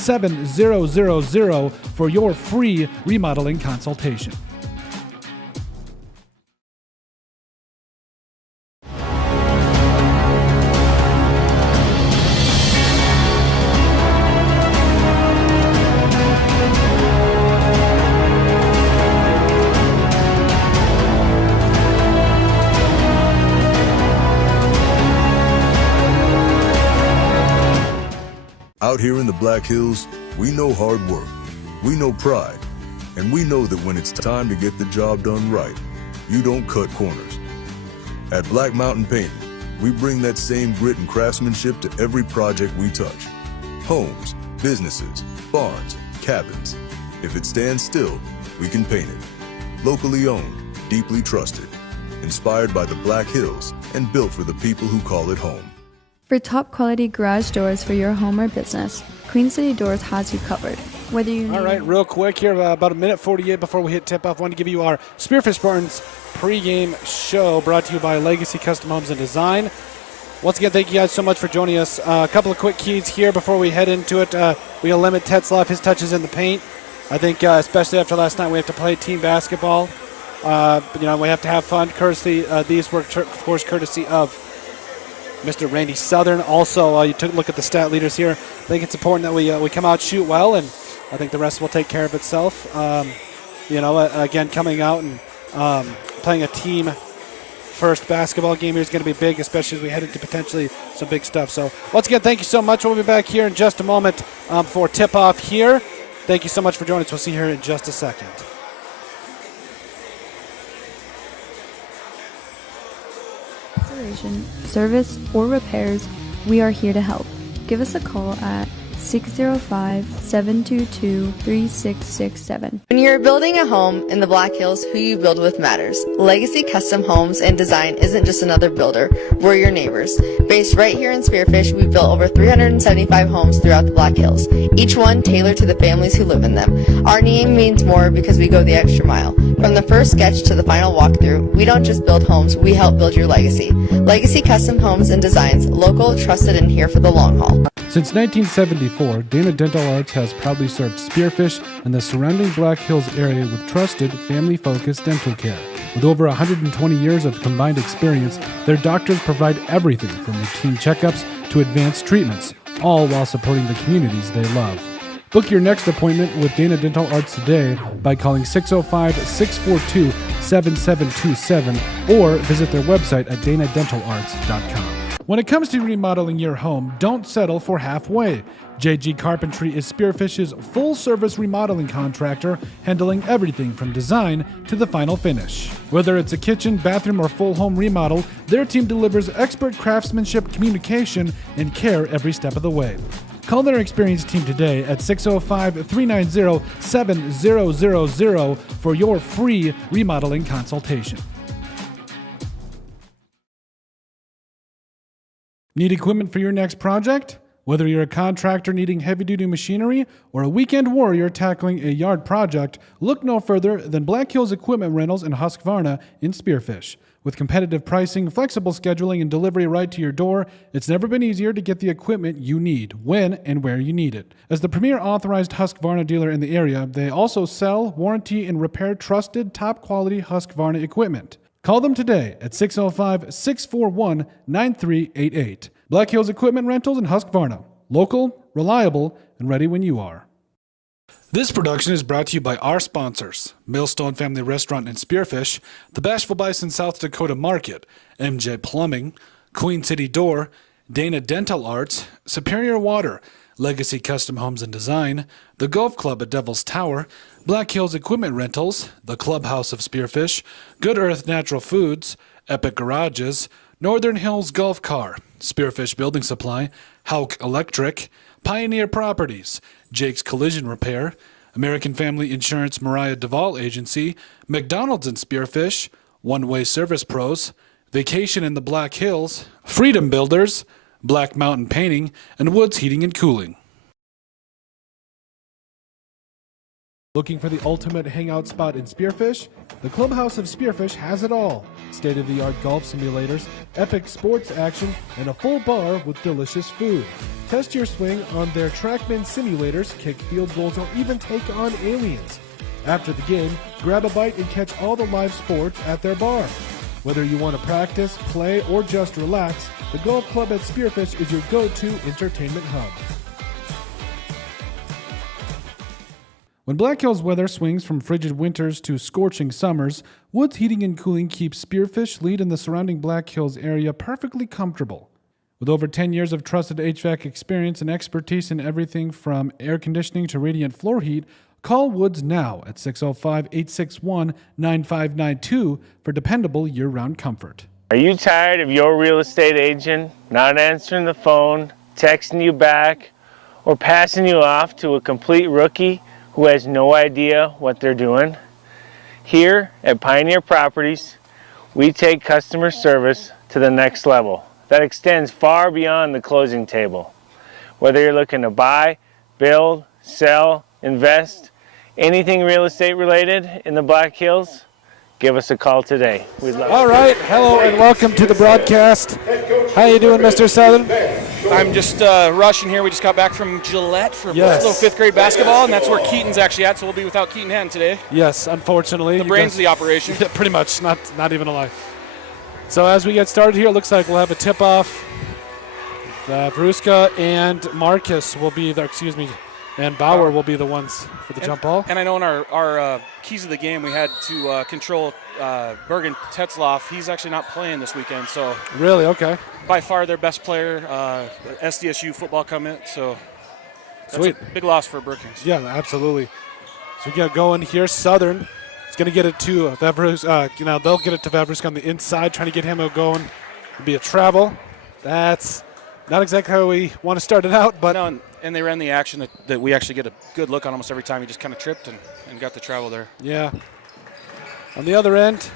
7000 for your free remodeling consultation. Out here in the Black Hills, we know hard work, we know pride, and we know that when it's time to get the job done right, you don't cut corners. At Black Mountain Painting, we bring that same grit and craftsmanship to every project we touch. Homes, businesses, barns, cabins. If it stands still, we can paint it. Locally owned, deeply trusted, inspired by the Black Hills, and built for the people who call it home. For top quality garage doors for your home or business, Queen City Doors has you covered. Whether you need... All right, real quick here, about a minute 48 before we hit tip-off, I want to give you our Spearfish Spartans pregame show brought to you by Legacy Custom Homes and Design. Once again, thank you guys so much for joining us. A couple of quick keys here before we head into it. We're going to limit Tetzlaff, his touches in the paint. I think especially after last night, we have to play team basketball. We have to have fun. These were, of course, courtesy of Mr. Randy Southern. Also, you took a look at the stat leaders here. I think it's important that we come out, shoot well, and I think the rest will take care of itself. Again, coming out and playing a team-first basketball game here is going to be big, especially as we head into potentially some big stuff. So, once again, thank you so much. We'll be back here in just a moment for tip-off here. Thank you so much for joining us. We'll see you here in just a second. Service, or repairs, we are here to help. Give us a call at 605-722-3667. When you're building a home in the Black Hills, who you build with matters. Legacy Custom Homes and Design isn't just another builder, we're your neighbors. Based right here in Spearfish, we've built over 375 homes throughout the Black Hills, each one tailored to the families who live in them. Our name means more because we go the extra mile. From the first sketch to the final walkthrough, we don't just build homes, we help build your legacy. Legacy Custom Homes and Designs, local, trusted, and here for the long haul. Since 1974, Dana Dental Arts has proudly served Spearfish and the surrounding Black Hills area with trusted, family-focused dental care. With over 120 years of combined experience, their doctors provide everything from routine checkups to advanced treatments, all while supporting the communities they love. Book your next appointment with Dana Dental Arts today by calling 605-642-7727 or visit their website at danadentalarts.com. When it comes to remodeling your home, don't settle for halfway. JG Carpentry is Spearfish's full-service remodeling contractor, handling everything from design to the final finish. Whether it's a kitchen, bathroom, or full home remodel, their team delivers expert craftsmanship, communication, and care every step of the way. Call their experienced team today at 605-390-7000 for your free remodeling consultation. Need equipment for your next project? Whether you're a contractor needing heavy-duty machinery or a weekend warrior tackling a yard project, look no further than Black Hills Equipment Rentals in Husqvarna in Spearfish. With competitive pricing, flexible scheduling, and delivery right to your door, it's never been easier to get the equipment you need, when and where you need it. As the premier authorized Husqvarna dealer in the area, they also sell, warranty, and repair trusted, top-quality Husqvarna equipment. Call them today at 605-641-9388. Black Hills Equipment Rentals in Husqvarna. Local, reliable, and ready when you are. This production is brought to you by our sponsors: Millstone Family Restaurant in Spearfish, the Bashful Bison South Dakota Market, MJ Plumbing, Queen City Door, Dana Dental Arts, Superior Water, Legacy Custom Homes and Design, the Golf Club at Devil's Tower, Black Hills Equipment Rentals, the Clubhouse of Spearfish, Good Earth Natural Foods, Epic Garages, Northern Hills Golf Car, Spearfish Building Supply, Hauk Electric, Pioneer Properties, Jake's Collision Repair, American Family Insurance Mariah Duvall Agency, McDonald's in Spearfish, One Way Service Pros, Vacation in the Black Hills, Freedom Builders, Black Mountain Painting, and Woods Heating and Cooling. Looking for the ultimate hangout spot in Spearfish? The Clubhouse of Spearfish has it all. state-of-the-art golf simulators, epic sports action, and a full bar with delicious food. Test your swing on their TrackMan simulators, kick field goals, or even take on aliens. After the game, grab a bite and catch all the live sports at their bar. Whether you want to practice, play, or just relax, the golf club at Spearfish is your go-to entertainment hub. When Black Hills weather swings from frigid winters to scorching summers, Woods Heating and Cooling keeps Spearfish, Lead, and the surrounding Black Hills area perfectly comfortable. With over 10 years of trusted HVAC experience and expertise in everything from air conditioning to radiant floor heat, call Woods now at 605-861-9592 for dependable year-round comfort. Are you tired of your real estate agent not answering the phone, texting you back, or passing you off to a complete rookie who has no idea what they're doing? Here at Pioneer Properties, we take customer service to the next level that extends far beyond the closing table. Whether you're looking to buy, build, sell, invest, anything real estate related in the Black Hills, give us a call today. We'd love All right, hello and welcome to the broadcast. How you doing, Mr. Southern? I'm just rushing here. We just got back from Gillette for little fifth grade basketball, and that's where Keaton's actually at, so we'll be without Keaton Hand today. Yes, unfortunately. The brains of the operation. Yeah, pretty much, not even a lie. So as we get started here, it looks like we'll have a tip-off. Vruska and Marcus will be there, and Bauer will be the ones for the jump ball. And I know in our keys of the game, we had to control Bergen Tetzloff. He's actually not playing this weekend, so. Really? Okay. By far their best player, SDSU football commit, so that's Sweet. a big loss for Brookings. Yeah, absolutely. So we get going here. Southern is going to get it to Vavruska. They'll get it to Vavruska on the inside, trying to get him going. It'll be a travel. That's not exactly how we want to start it out, but. No, and they ran the action that we actually get a good look on almost every time. He just kind of tripped and got the travel there. Yeah. On the other end,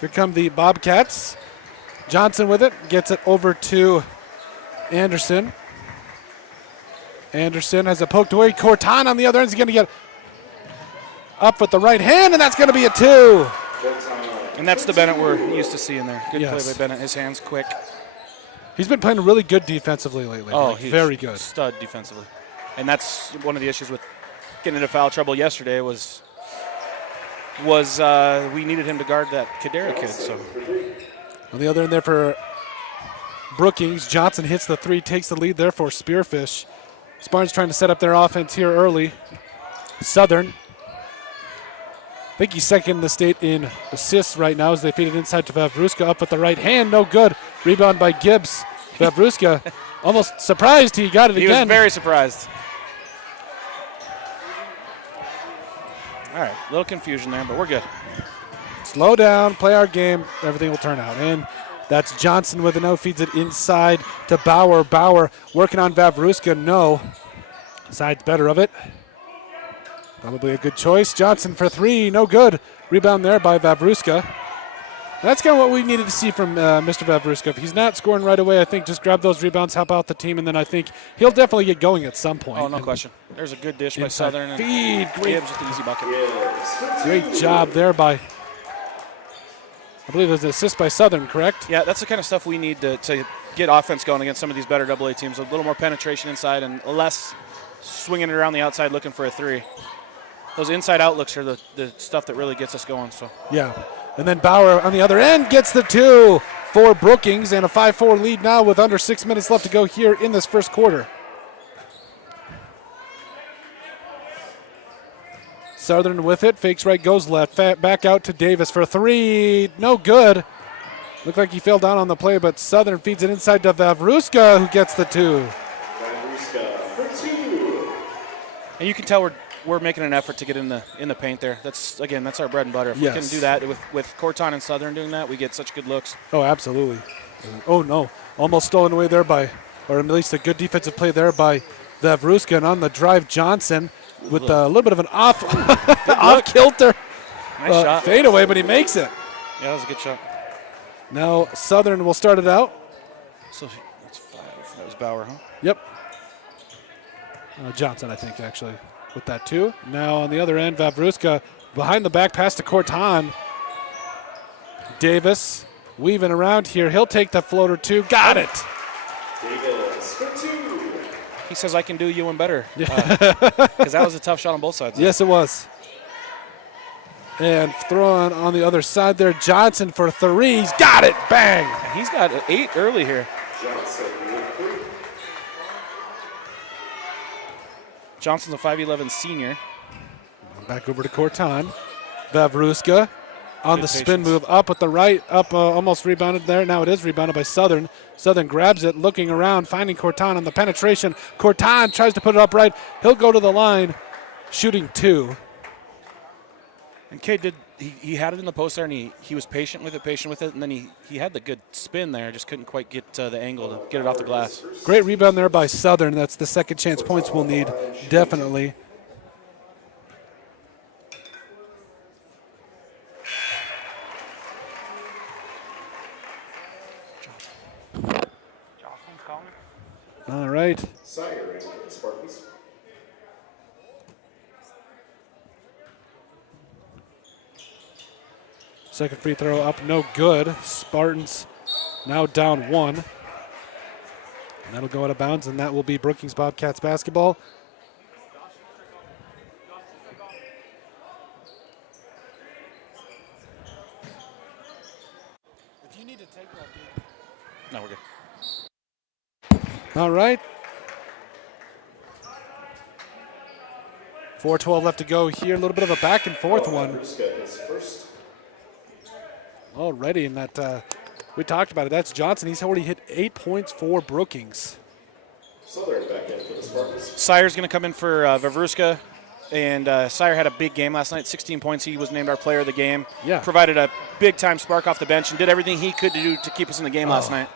here come the Bobcats. Johnson with it, gets it over to Anderson. Anderson has it poked away. Corton on the other end is going to get up with the right hand, and that's going to be a 2. And that's the Bennett we're used to seeing there. Good Yes. play by Bennett. His hands quick. He's been playing really good defensively lately. Oh, like, he's very good. Stud defensively. And that's one of the issues with getting into foul trouble yesterday was we needed him to guard that Kadera kid. So On the other end there for Brookings, Johnson hits the 3, takes the lead there for Spearfish. Spartans trying to set up their offense here early. Southern, I think he's second in the state in assists right now as they feed it inside to Vavruska. Up with the right hand, no good. Rebound by Gibbs. Vavruska almost surprised he got it he again. was very surprised. All right, a little confusion there, but we're good. Slow down, play our game, everything will turn out. And that's Johnson with a no, feeds it inside to Bauer. Bauer working on Vavruska, no. Side's better of it. Probably a good choice. Johnson for 3, no good. Rebound there by Vavruska. That's kind of what we needed to see from Mr. Vavruska. If he's not scoring right away, I think just grab those rebounds, help out the team, and then I think he'll definitely get going at some point. Oh, no question. There's a good dish by Inside Southern. And feed, great. Gibbs with the easy bucket. Great job there by, I believe it was an assist by Southern, correct? Yeah, that's the kind of stuff we need to get offense going against some of these better AA teams. A little more penetration inside and less swinging it around the outside looking for a 3. Those inside outlooks are the stuff that really gets us going. So Yeah. And then Bauer on the other end gets the 2 for Brookings, and a 5-4 lead now with under 6 minutes left to go here in this first quarter. Southern with it, fakes right, goes left, back out to Davis for 3, no good. Looked like he fell down on the play, but Southern feeds it inside to Vavruska, who gets the 2. and you can tell we're making an effort to get in the paint there. That's our bread and butter. If we can do that with Corton and Southern doing that, we get such good looks. Oh, absolutely. Oh, no. Almost stolen away there or at least a good defensive play there by Vavruska. And on the drive, Johnson with a little bit of an off-kilter Nice shot. fadeaway, but he makes it. Yeah, that was a good shot. Now Southern will start it out. So that's 5. That was Bauer, huh? Yep. Johnson, I think, actually, with that too. Now on the other end, Vavruska behind the back pass to Corton. Davis weaving around here. He'll take the floater too. Got it. He says, I can do you one better. Because that was a tough shot on both sides. Yes, it was. And throwing on the other side there, Johnson for three. He's got it. Bang. And he's got 8 early here. Johnson's a 5'11 senior. Back over to Corton. Vavruska on Good the spin patience. move up with the right, up almost rebounded there. Now it is rebounded by Southern. Southern grabs it, looking around, finding Corton on the penetration. Corton tries to put it up right. He'll go to the line, shooting 2. And Cade he had it in the post there, and he was patient with it, and then he had the good spin there, just couldn't quite get the angle to get it off the glass. Great rebound there by Southern. That's the second chance points we'll need, definitely. All right. Spartans. Second free throw up, no good. Spartans now down 1. And that'll go out of bounds, and that will be Brookings Bobcats basketball. If you need to take that, dude. No, we're good. All right. 4:12 left to go here. A little bit of a back and forth one. Already in that, we talked about it. That's Johnson. He's already hit 8 points for Brookings. Southern back in for the Spartans. Sire's going to come in for Vavruska. And Sire had a big game last night, 16 points. He was named our player of the game. Yeah. Provided a big-time spark off the bench and did everything he could to do to keep us in the game last night.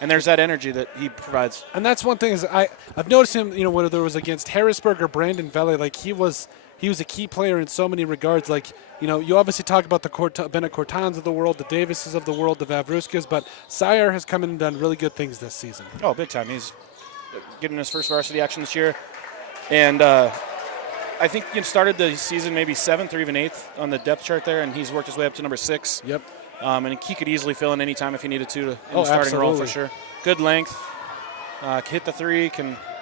And there's that energy that he provides. And that's one thing is I've noticed him, whether it was against Harrisburg or Brandon Valley, like he was a key player in so many regards. Like, you obviously talk about the Bennett Cortons of the world, the Davises of the world, the Vavruskas, but Sire has come in and done really good things this season. Oh, big time. He's getting his first varsity action this year. And I think he started the season maybe 7th or even 8th on the depth chart there, and he's worked his way up to number 6. Yep. And he could easily fill in any time if he needed to in the starting role for sure. Good length, hit the 3,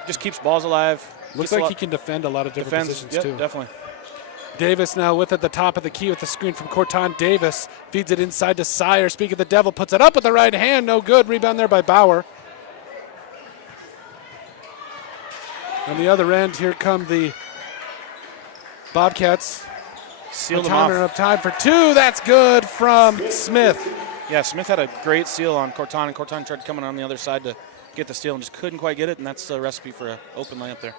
just keeps balls alive. Looks like he can defend a lot of different positions too. Definitely. Davis now with at the top of the key with the screen from Corton. Davis feeds it inside to Sire. Speak of the devil, puts it up with the right hand. No good. Rebound there by Bauer. On the other end, here come the Bobcats. Sealed him off. Up tied for 2. That's good from Smith. Yeah, Smith had a great steal on Corton, and Corton tried coming on the other side to get the steal and just couldn't quite get it, and that's the recipe for an open layup there.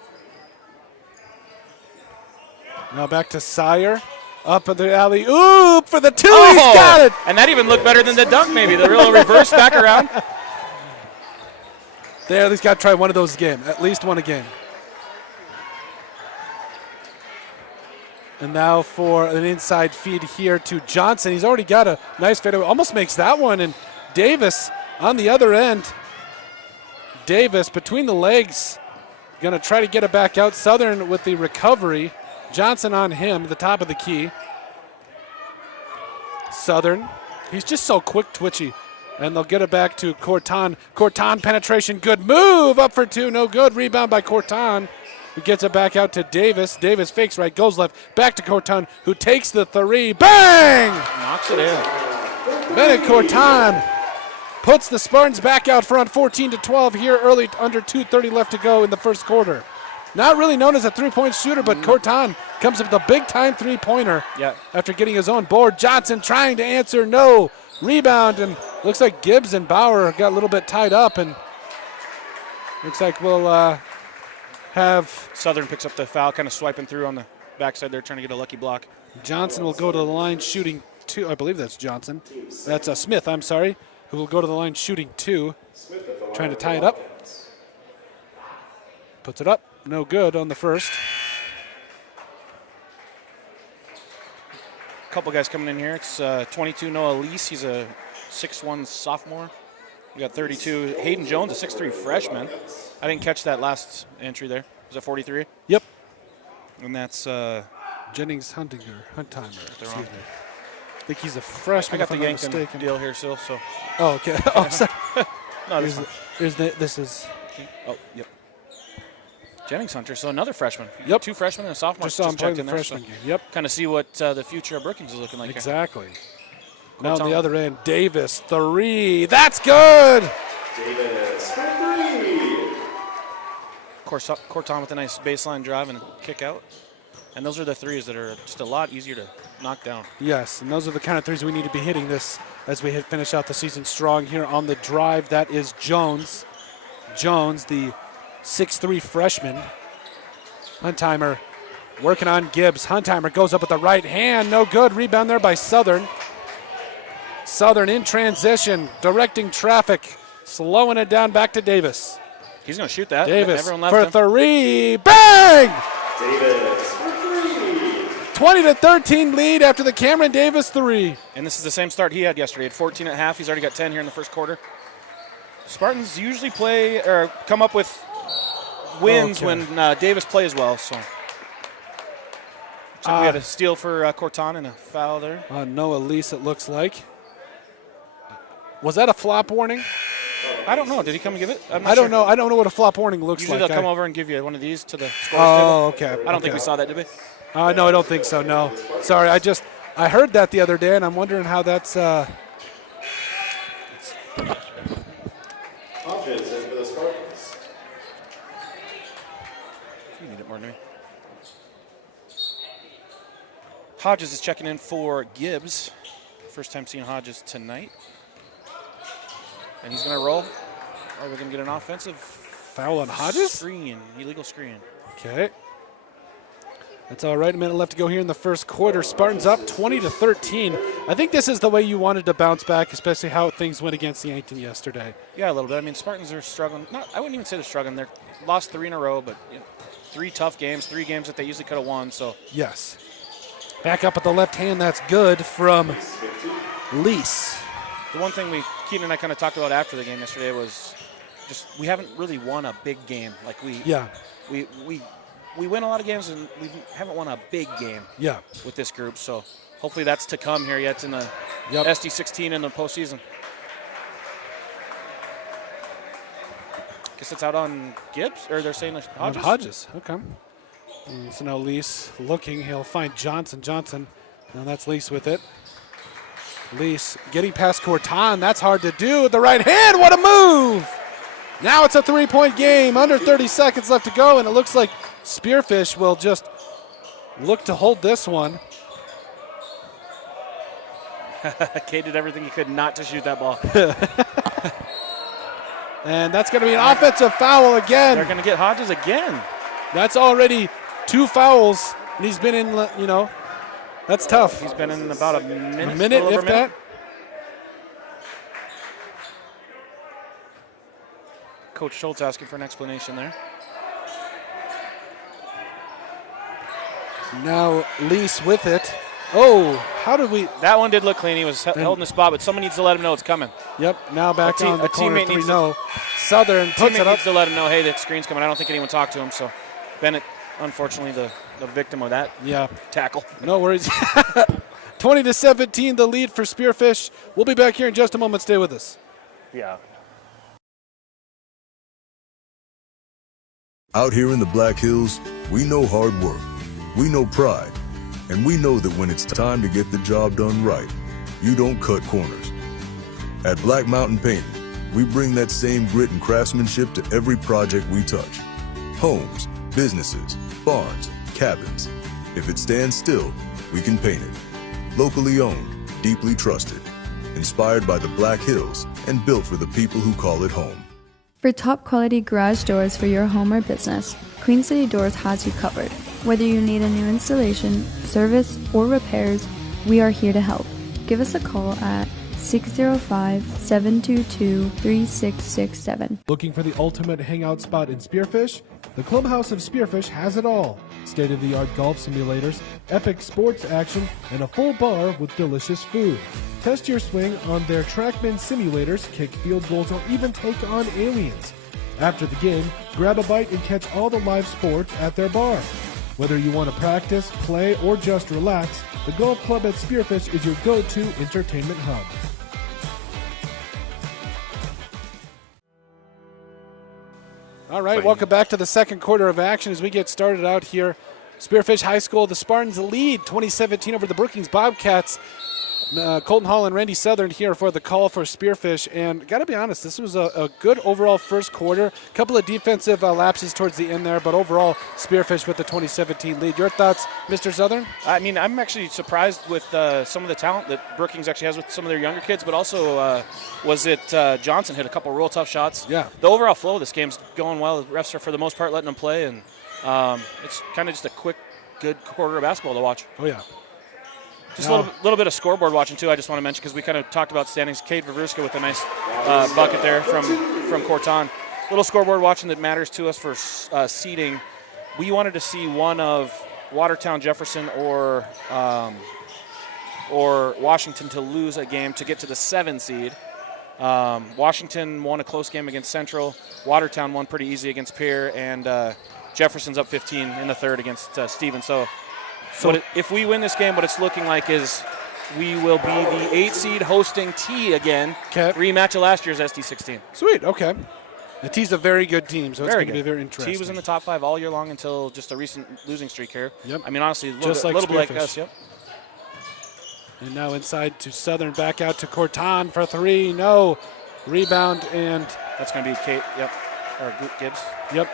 Now back to Sire. Up in the alley. Oop for the 2. He's got it. And that even looked better than the dunk maybe. The real reverse back around. They at least got to try one of those a game. At least one a game. And now for an inside feed here to Johnson. He's already got a nice fadeaway. Almost makes that one. And Davis on the other end. Davis between the legs. Going to try to get it back out. Southern with the recovery. Johnson on him, the top of the key. Southern. He's just so quick, twitchy. And they'll get it back to Corton. Corton penetration. Good move. Up for 2. No good. Rebound by Corton. Who gets it back out to Davis. Davis fakes right, goes left, back to Corton, who takes the 3. Bang! Knocks it in. Bennett Corton puts the Spartans back out front, 14-12 here early, under 2:30 left to go in the first quarter. Not really known as a three-point shooter, but Corton comes up with a big-time three-pointer after getting his own board. Johnson trying to answer, no. Rebound, and looks like Gibbs and Bauer got a little bit tied up, and looks like we'll have Southern picks up the foul, kind of swiping through on the backside there, trying to get a lucky block. Johnson will go to the line shooting 2. I believe that's Johnson. That's Smith, I'm sorry, who will go to the line shooting 2. Trying to tie it up. Puts it up. No good on the first. A couple guys coming in here. It's 22 Noah Lease. He's a 6'1 sophomore. We got 32 Hayden Jones, a 6'3 freshman. I didn't catch that last entry there. Was that 43? Yep. And that's Jennings Huntinger. Excuse me. think he's a freshman. I got if the I'm not Yankton mistaken. deal here still, so. Oh, okay. Oh, sorry. No, this This is. Oh, yep. Jennings Hunter, so another freshman. Yep. 2 freshmen and a sophomore Just saw him just play checked the in there. freshman So game. Yep. kind of see what the future of Brookings is looking like here. Exactly. Now on Corton. the other end, Davis, 3. That's good. Davis for 3. Corton with a nice baseline drive and a kick out. And those are the threes that are just a lot easier to knock down. Yes, and those are the kind of threes we need to be hitting this as we finish out the season strong here on the drive. That is Jones. Jones, the 6'3 freshman. Huntheimer working on Gibbs. Huntheimer goes up with the right hand. No good. Rebound there by Southern. Southern in transition, directing traffic, slowing it down back to Davis. He's going to shoot that. Davis Everyone left for him. 3. Bang! Davis for 3. 20-13 lead after the Cameron Davis 3. And this is the same start he had yesterday. He had 14 at half. He's already got 10 here in the first quarter. Spartans usually play or come up with wins Okay. when Davis plays well. So we had a steal for Corton and a foul there. Noah Lease, it looks like. Was that a flop warning? I don't know. Did he come and give it? I'm not I don't sure. know. I don't know what a flop warning looks Usually like. they'll come over and give you one of these to the scores Oh, table. okay. I don't think we saw that, did we? No, I don't think so. No, sorry. I heard that the other day, and I'm wondering how that's. Hodges in for the Spartans. You need it more than me. Hodges is checking in for Gibbs. First time seeing Hodges tonight. And he's going to roll. Are we going to get an offensive Foul on Hodges? screen? Illegal screen. Okay. That's all right. A minute left to go here in the first quarter. Spartans up 20-13. I think this is the way you wanted to bounce back, especially how things went against Yankton yesterday. Yeah, a little bit. I mean, Spartans are struggling. I wouldn't even say they're struggling. They're lost 3 in a row, but 3 tough games, 3 games that they easily could have won. So Yes. Back up at the left hand. That's good from Lease. the one thing Keaton and I kind of talked about after the game yesterday was just we haven't really won a big game. Like we win a lot of games and we haven't won a big game Yeah. with this group. So hopefully that's to come here yet in the Yep. SD16 in the postseason. Guess it's out on Gibbs, or they're saying Hodges? Hodges. Okay. So now Lease looking. He'll find Johnson. Johnson. Now that's Lease with it. Lease getting past Corton. That's hard to do with the right hand. What a move! Now it's a 3-point game. Under 30 seconds left to go, and it looks like Spearfish will just look to hold this one. Kay did everything he could not to shoot that ball. And that's going to be an offensive foul They're again. going to get Hodges again. That's already 2 fouls, and he's been in, that's tough. He's been in about a minute. A minute, little if over a minute. that. Coach Schultz asking for an explanation there. Now Lease with it. Oh, how did we? That one did look clean. He was held in the spot, but someone needs to let him know it's coming. Yep, now back on the a corner teammate needs 3-0. Southern puts Teammate it up. needs to let him know, hey, that screen's coming. I don't think anyone talked to him, so Bennett, unfortunately, the victim of that Yeah, tackle. no worries. 20-17, the lead for Spearfish. We'll be back here in just a moment. Stay with us. Yeah. Out here in the Black Hills, we know hard work, we know pride, and we know that when it's time to get the job done right, you don't cut corners. At Black Mountain Painting, we bring that same grit and craftsmanship to every project we touch. Homes, businesses, barns, cabins. If it stands still, we can paint it. Locally owned, deeply trusted, inspired by the Black Hills, and built for the people who call it home. For top quality garage doors for your home or business, Queen City Doors has you covered. Whether you need a new installation, service, or repairs, we are here to help. Give us a call at 605-722-3667. Looking for the ultimate hangout spot in Spearfish? The Clubhouse of Spearfish has it all. State-of-the-art golf simulators, epic sports action, and a full bar with delicious food. Test your swing on their TrackMan simulators, kick field goals, or even take on aliens. After the game, grab a bite and catch all the live sports at their bar. Whether you want to practice, play, or just relax, the Golf Club at Spearfish is your go-to entertainment hub. All right, welcome back to the second quarter of action as we get started out here. Spearfish High School, the Spartans lead 2017 over the Brookings Bobcats. Colton Hall and Randy Southern here for the call for Spearfish. And got to be honest, this was a good overall first quarter. A couple of defensive lapses towards the end there, but overall, Spearfish with the 2017 lead. Your thoughts, Mr. Southern? I mean, I'm actually surprised with some of the talent that Brookings actually has with some of their younger kids, but also Johnson hit a couple real tough shots. Yeah. The overall flow of this game's going well. The refs are, for the most part, letting them play, and it's kind of just a quick, good quarter of basketball to watch. Oh, yeah. Just a little bit of scoreboard watching, too, I just want to mention, because we kind of talked about standings. Cade Vavruska with a nice bucket there from Corton. Little scoreboard watching that matters to us for seeding. We wanted to see one of Watertown, Jefferson, or Washington to lose a game to get to the 7 seed. Washington won a close game against Central. Watertown won pretty easy against Pierre, and Jefferson's up 15 in the third against Stevens. So if we win this game, what it's looking like is we will be the 8 seed hosting T again. Okay. Rematch of last year's SD16. Sweet, okay. The T's a very good team, so it's going to be very interesting. T was in the top 5 all year long until just a recent losing streak here. Yep. I mean, honestly, a Just like little bit like Spearfish. us, yep. And now inside to Southern, back out to Corton for 3. No. Rebound, and That's going to be Kate, yep, or Gibbs. yep.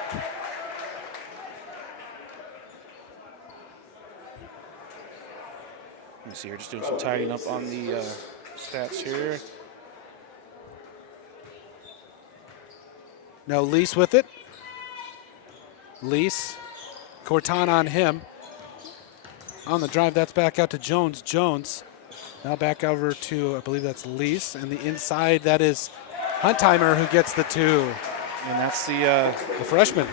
Let me see here, just doing some tidying up on the stats here. Now Lease with it. Lease. Corton on him. On the drive, that's back out to Jones. Jones. Now back over to, I believe that's Lease. And the inside, that is Huntheimer who gets the 2. And that's the freshman.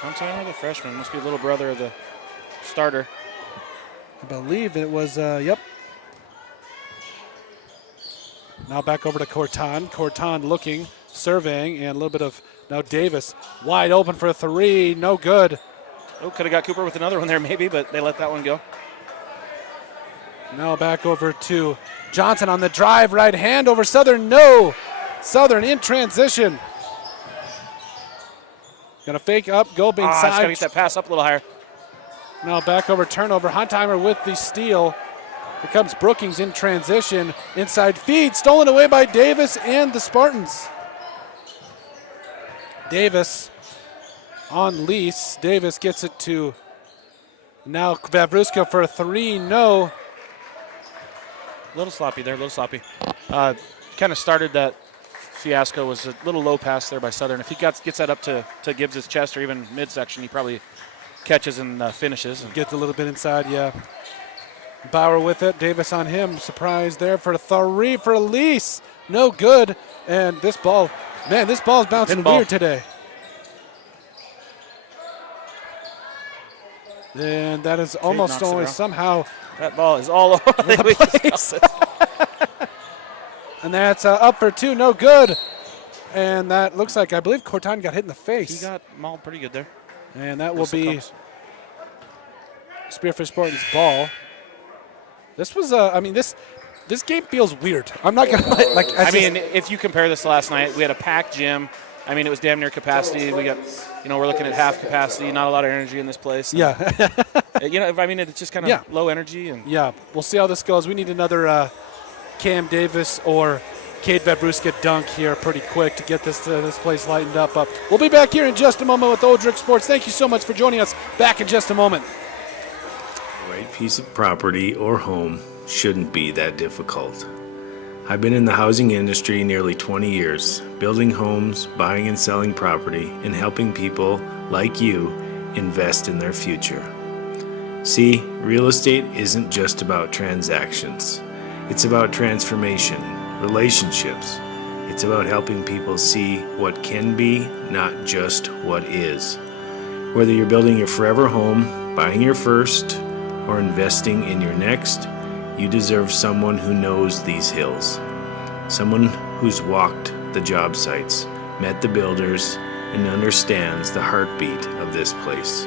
Huntheimer, the freshman. Must be a little brother of the starter. I believe it was, yep. Now back over to Corton. Corton looking, surveying, and a little bit of, now Davis wide open for 3. No good. Oh, could have got Cooper with another one there maybe, but they let that one go. Now back over to Johnson on the drive, right hand over Southern. No. Southern in transition. Gonna fake up, go Just inside. gotta get that pass up a little higher. Now back over turnover. Huntheimer with the steal. Here comes Brookings in transition. Inside feed, stolen away by Davis and the Spartans. Davis on Lease. Davis gets it to now Vavruska for 3. No. A little sloppy there, a little sloppy. Kind of started that fiasco, was a little low pass there by Southern. If he gets that up to Gibbs' chest or even midsection, he probably catches and finishes. Gets a little bit inside, yeah. Bauer with it. Davis on him. Surprise there for 3 for Lease. No good. And this ball, man, this ball's bouncing weird today. And that is almost always somehow. That ball is all over the place. And that's up for 2. No good. And that looks like, I believe Corton got hit in the face. He got mauled pretty good there. And that will be Spearfish Spartans' ball. This was, I mean, this game feels weird. I'm not going to lie. Like, I mean, if you compare this to last night, we had a packed gym. I mean, it was damn near capacity. We got, we're looking at half capacity, not a lot of energy in this place. Yeah. I mean, it's just kind of low energy. And yeah, we'll see how this goes. We need another Cam Davis or Cade Vavruska dunk here pretty quick to get this place lightened up. We'll be back here in just a moment with Oldrick Sports. Thank you so much for joining us. Back in just a moment. The right piece of property or home shouldn't be that difficult. I've been in the housing industry nearly 20 years, building homes, buying and selling property, and helping people like you invest in their future. See, real estate isn't just about transactions. It's about transformation, relationships. It's about helping people see what can be, not just what is. Whether you're building your forever home, buying your first, or investing in your next, you deserve someone who knows these hills. Someone who's walked the job sites, met the builders, and understands the heartbeat of this place.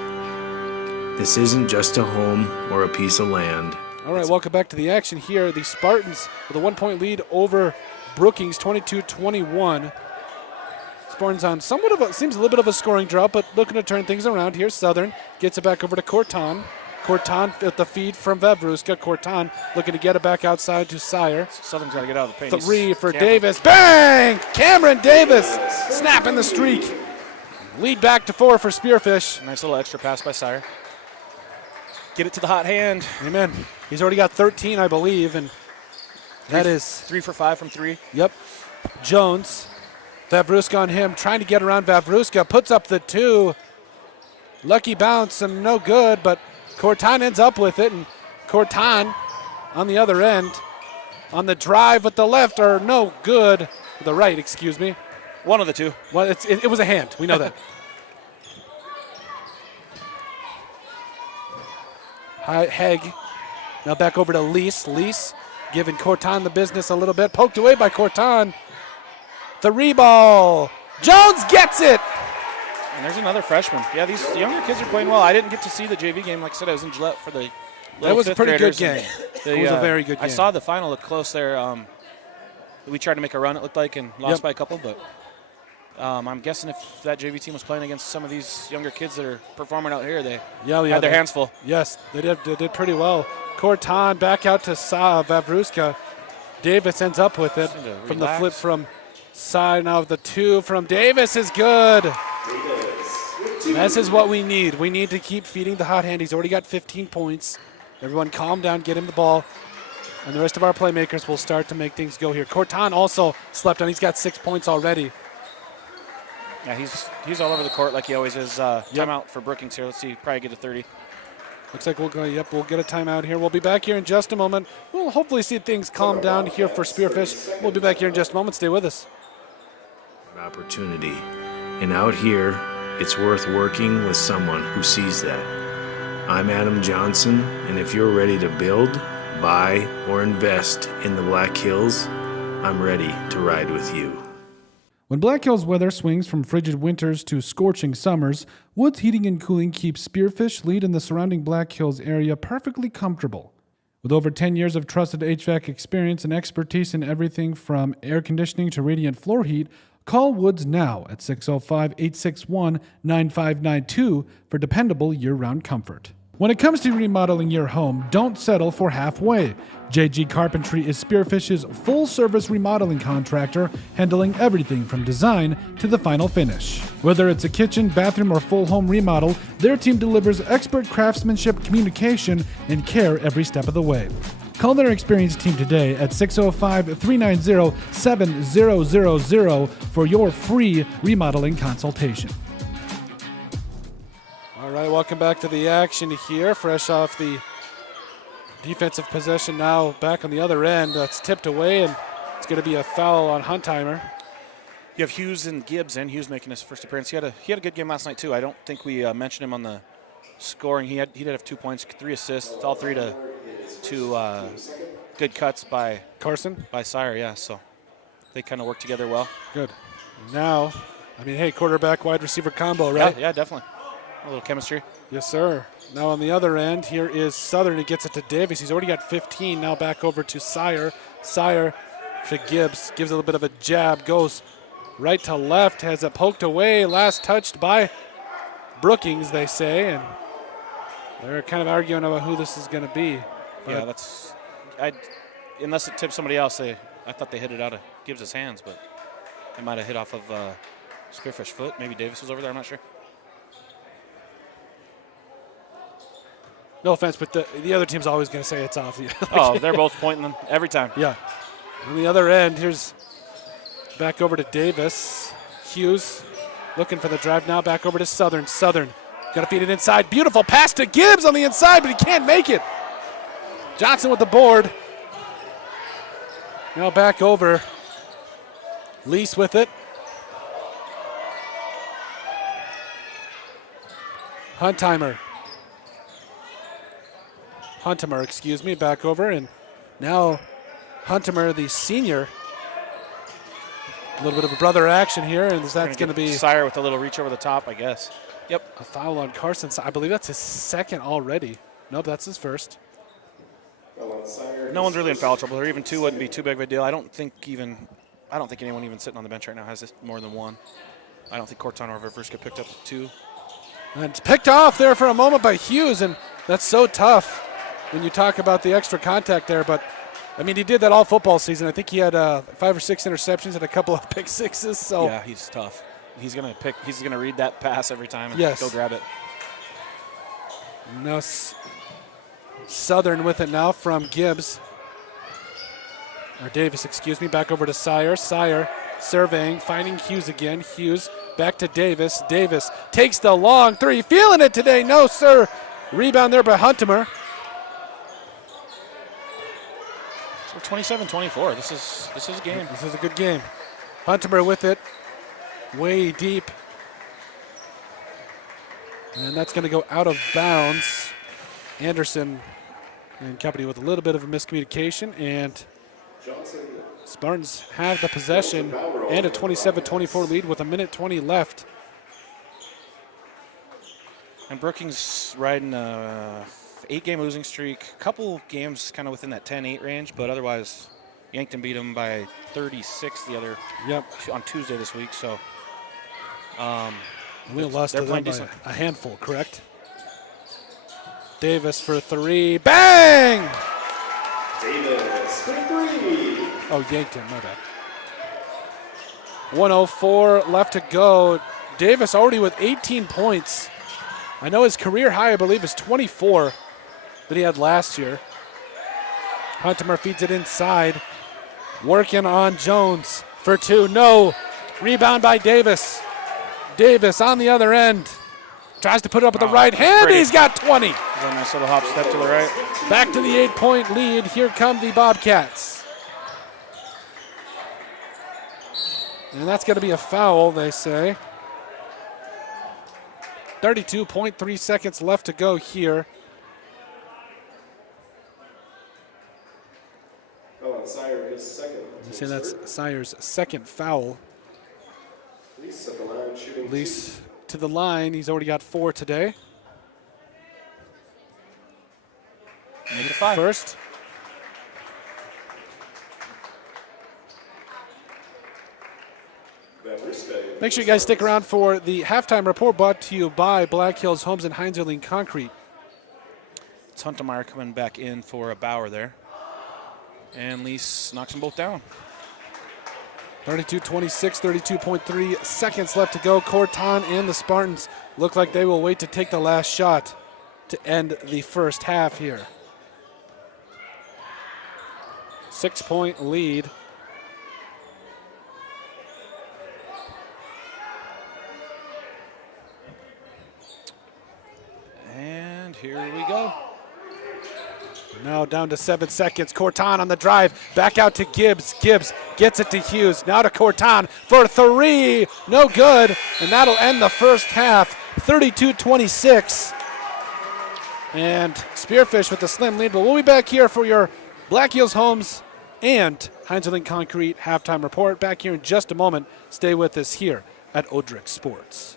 This isn't just a home or a piece of land. All right, welcome back to the action here. The Spartans with a 1-point lead over Brookings, 22-21. Spartans on somewhat of seems a little bit of a scoring drought, but looking to turn things around here. Southern gets it back over to Corton. Corton at the feed from Vavruska. Corton looking to get it back outside to Sire. Southern's got to get out of the paint. 3 for Davis. Bang! Cameron Davis snapping the streak. Lead back to 4 for Spearfish. Nice little extra pass by Sire. Get it to the hot hand. Amen. He's already got 13, I believe, and that is 3 for 5 from 3. Yep. Jones. Vavruska on him, trying to get around Vavruska. Puts up the 2. Lucky bounce and no good, but Corton ends up with it, and Corton on the other end. On the drive with the left, or no good. The right, excuse me. One of the two. Well, it was a hand. We know that. Hegg. Now back over to Lease. Lease giving Corton the business a little bit. Poked away by Corton. 3 ball. Jones gets it. And there's another freshman. Yeah, these younger kids are playing well. I didn't get to see the JV game. Like I said, I was in Gillette for the That was a pretty good graders, game. It was a very good game. I saw the final look close there. We tried to make a run, it looked like, and lost by a couple. But I'm guessing if that JV team was playing against some of these younger kids that are performing out here, they had their hands full. Yes, they did pretty well. Corton back out to Vavruska. Davis ends up with it from the flip from side. Now the 2 from Davis is good. This is what we need. We need to keep feeding the hot hand. He's already got 15 points. Everyone calm down, get him the ball. And the rest of our playmakers will start to make things go here. Corton also slept on. He's got 6 points already. Yeah, he's all over the court like he always is. Timeout for Brookings here. Let's see, probably get to 30. Looks like we'll get a timeout here. We'll be back here in just a moment. We'll hopefully see things calm down here for Spearfish. We'll be back here in just a moment. Stay with us. Opportunity. And out here, it's worth working with someone who sees that. I'm Adam Johnson, and if you're ready to build, buy, or invest in the Black Hills, I'm ready to ride with you. When Black Hills weather swings from frigid winters to scorching summers, Woods Heating and Cooling keeps Spearfish lead in the surrounding Black Hills area perfectly comfortable. With over 10 years of trusted HVAC experience and expertise in everything from air conditioning to radiant floor heat, call Woods now at 605-861-9592 for dependable year-round comfort. When it comes to remodeling your home, don't settle for halfway. JG Carpentry is Spearfish's full-service remodeling contractor, handling everything from design to the final finish. Whether it's a kitchen, bathroom, or full home remodel, their team delivers expert craftsmanship, communication, and care every step of the way. Call their experienced team today at 605-390-7000 for your free remodeling consultation. All right, welcome back to the action here. Fresh off the defensive possession, now back on the other end. That's tipped away, and it's going to be a foul on Huntheimer. You have Hughes and Gibbs, and Hughes making his first appearance. He had a good game last night too. I don't think we mentioned him on the scoring. He did have 2 points, 3 assists, all 3 to good cuts by Carson, by Sire. Yeah, so they kind of work together well. Good. Now, quarterback wide receiver combo, right? Yeah, definitely. A little chemistry. Yes, sir. Now on the other end, here is Southern. He gets it to Davis. He's already got 15. Now back over to Sire. Sire to Gibbs. Gives a little bit of a jab. Goes right to left. Has it poked away. Last touched by Brookings, they say. And they're kind of arguing about who this is going to be. But yeah, unless it tipped somebody else, I thought they hit it out of Gibbs' hands, but it might have hit off of Spearfish foot. Maybe Davis was over there. I'm not sure. No offense, but the other team's always going to say it's off. They're both pointing them every time. Yeah. On the other end, here's back over to Davis. Hughes looking for the drive now. Back over to Southern. Southern got to feed it inside. Beautiful pass to Gibbs on the inside, but he can't make it. Johnson with the board. Now back over. Lease with it. Huntheimer, back over, and now Huntheimer, the senior. A little bit of a brother action here, and that's going to be Sire with a little reach over the top, I guess. Yep. A foul on Carson. I believe that's his second already. Nope, that's his first. No one's really in foul trouble. Or even 2 wouldn't be too big of a deal. I don't think anyone even sitting on the bench right now has this more than 1. I don't think Corton or Rivers could picked up 2. And it's picked off there for a moment by Hughes, and that's so tough when you talk about the extra contact there. But, I mean, he did that all football season. I think he had 5 or 6 interceptions and a couple of pick sixes. So yeah, he's tough. He's gonna read that pass every time and yes. go grab it. No, Southern with it now from Gibbs. Or Davis, excuse me. Back over to Sire. Sire surveying, finding Hughes again. Hughes back to Davis. Davis takes the long 3. Feeling it today. No, sir. Rebound there by Huntemer. So 27-24. This is a game. This is a good game. Huntemer with it. Way deep. And that's going to go out of bounds. Anderson and company with a little bit of a miscommunication. And Spartans have the possession and a 27-24 lead with 1:20 left. And Brookings riding a 8-game losing streak. A couple games kind of within that 10-8 range, but otherwise Yankton beat them by 36 on Tuesday this week. So we lost to them by a handful, correct? Davis for 3. Bang! Davis for 3. Oh, Yankton, my bad. 1:04 left to go. Davis already with 18 points. I know his career high, I believe, is 24 that he had last year. Huntemer feeds it inside. Working on Jones for 2. No. Rebound by Davis. Davis on the other end. Tries to put it up with the right hand. Pretty. He's got 20. He's a nice little hop step to the right. Back to the 8-point lead. Here come the Bobcats. And that's going to be a foul, they say. 32.3 seconds left to go here. Oh, and Sire, his second. They say that's Sire's second foul. Lease at the line, shooting Lease to the line. He's already got 4 today. Make it 5. First. Make sure you guys stick around for the halftime report brought to you by Black Hills Homes and Heinzerling Concrete. It's Huntemeyer coming back in for a Bauer there. And Lease knocks them both down. 32-26, 32.3 seconds left to go. Corton and the Spartans look like they will wait to take the last shot to end the first half here. 6-point lead. And here we go. Now down to 7 seconds. Corton on the drive. Back out to Gibbs. Gibbs gets it to Hughes. Now to Corton for 3. No good. And that'll end the first half. 32-26. And Spearfish with the slim lead. But we'll be back here for your Black Hills Homes and Heinzerling Concrete halftime report. Back here in just a moment. Stay with us here at Odrick Sports.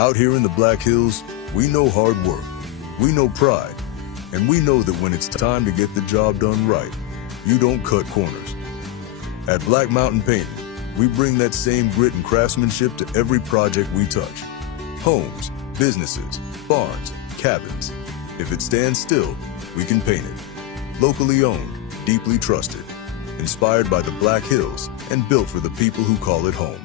Out here in the Black Hills, we know hard work, we know pride, and we know that when it's time to get the job done right, you don't cut corners. At Black Mountain Painting, we bring that same grit and craftsmanship to every project we touch. Homes, businesses, barns, cabins. If it stands still, we can paint it. Locally owned, deeply trusted, inspired by the Black Hills, and built for the people who call it home.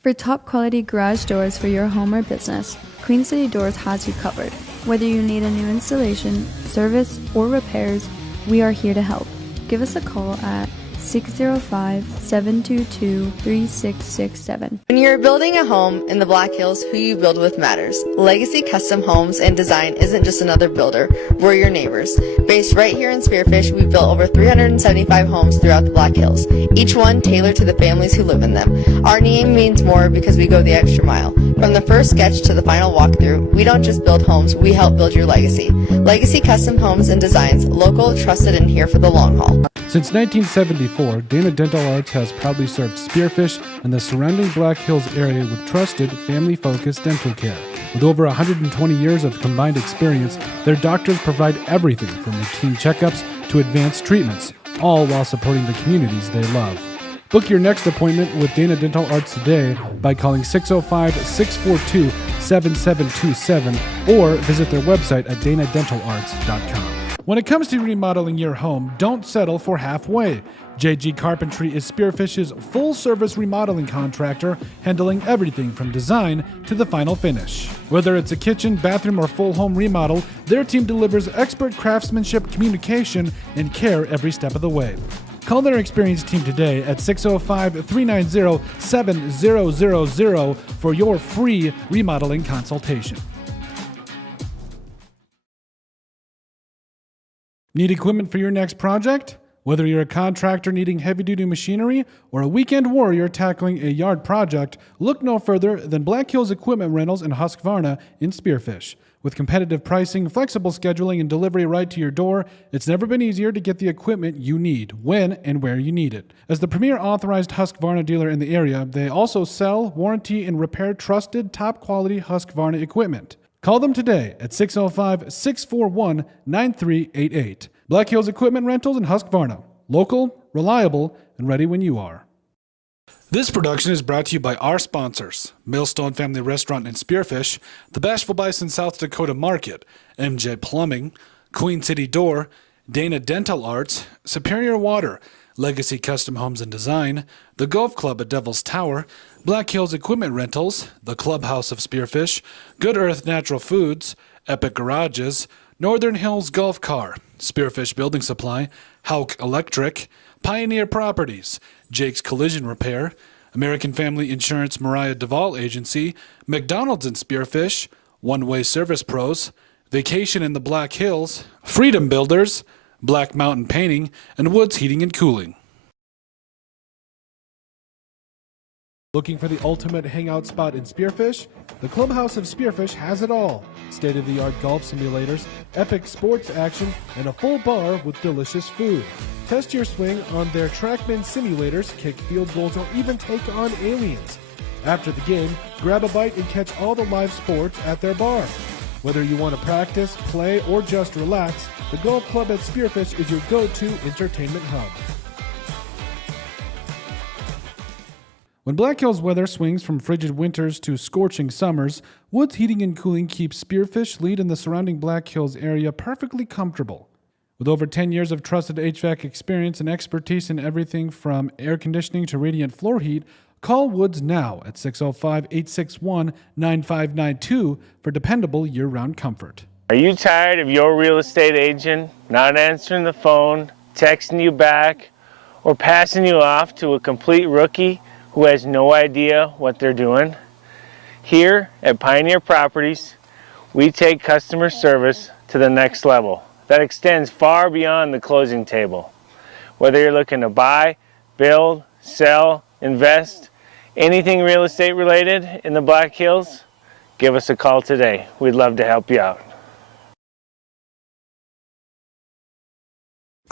For top quality garage doors for your home or business, Queen City Doors has you covered. Whether you need a new installation, service, or repairs, we are here to help. Give us a call at 605-722-3667. When you're building a home in the Black Hills, who you build with matters. Legacy Custom Homes and Design isn't just another builder, we're your neighbors. Based right here in Spearfish, we've built over 375 homes throughout the Black Hills, each one tailored to the families who live in them. Our name means more because we go the extra mile. From the first sketch to the final walkthrough, we don't just build homes, we help build your legacy. Legacy Custom Homes and Designs, local, trusted, and here for the long haul. Since 1974, Dana Dental Arts has proudly served Spearfish and the surrounding Black Hills area with trusted, family-focused dental care. With over 120 years of combined experience, their doctors provide everything from routine checkups to advanced treatments, all while supporting the communities they love. Book your next appointment with Dana Dental Arts today by calling 605-642-7727 or visit their website at danadentalarts.com. When it comes to remodeling your home, don't settle for halfway. JG Carpentry is Spearfish's full-service remodeling contractor, handling everything from design to the final finish. Whether it's a kitchen, bathroom, or full home remodel, their team delivers expert craftsmanship, communication, and care every step of the way. Call their experienced team today at 605-390-7000 for your free remodeling consultation. Need equipment for your next project? Whether you're a contractor needing heavy-duty machinery or a weekend warrior tackling a yard project, look no further than Black Hills Equipment Rentals in Husqvarna in Spearfish. With competitive pricing, flexible scheduling, and delivery right to your door, it's never been easier to get the equipment you need, when and where you need it. As the premier authorized Husqvarna dealer in the area, they also sell, warranty, and repair trusted, top-quality Husqvarna equipment. Call them today at 605-641-9388. Black Hills Equipment Rentals in Husqvarna. Local, reliable, and ready when you are. This production is brought to you by our sponsors: Millstone Family Restaurant in Spearfish, the Bashful Bison South Dakota Market, MJ Plumbing, Queen City Door, Dana Dental Arts, Superior Water, Legacy Custom Homes and Design, the Golf Club at Devil's Tower, Black Hills Equipment Rentals, the Clubhouse of Spearfish, Good Earth Natural Foods, Epic Garages, Northern Hills Golf Car, Spearfish Building Supply, Hauk Electric, Pioneer Properties, Jake's Collision Repair, American Family Insurance Mariah Duvall Agency, McDonald's in Spearfish, One Way Service Pros, Vacation in the Black Hills, Freedom Builders, Black Mountain Painting, and Woods Heating and Cooling. Looking for the ultimate hangout spot in Spearfish? The Clubhouse of Spearfish has it all. State-of-the-art golf simulators, epic sports action, and a full bar with delicious food. Test your swing on their TrackMan simulators, kick field goals, or even take on aliens. After the game, grab a bite and catch all the live sports at their bar. Whether you want to practice, play, or just relax, the Golf Club at Spearfish is your go-to entertainment hub. When Black Hills weather swings from frigid winters to scorching summers, Woods Heating and Cooling keeps Spearfish Lead in the surrounding Black Hills area perfectly comfortable. With over 10 years of trusted HVAC experience and expertise in everything from air conditioning to radiant floor heat, call Woods now at 605-861-9592 for dependable year-round comfort. Are you tired of your real estate agent not answering the phone, texting you back, or passing you off to a complete rookie who has no idea what they're doing? Here at Pioneer Properties, we take customer service to the next level that extends far beyond the closing table. Whether you're looking to buy, build, sell, invest, anything real estate related in the Black Hills, give us a call today. We'd love to help you out.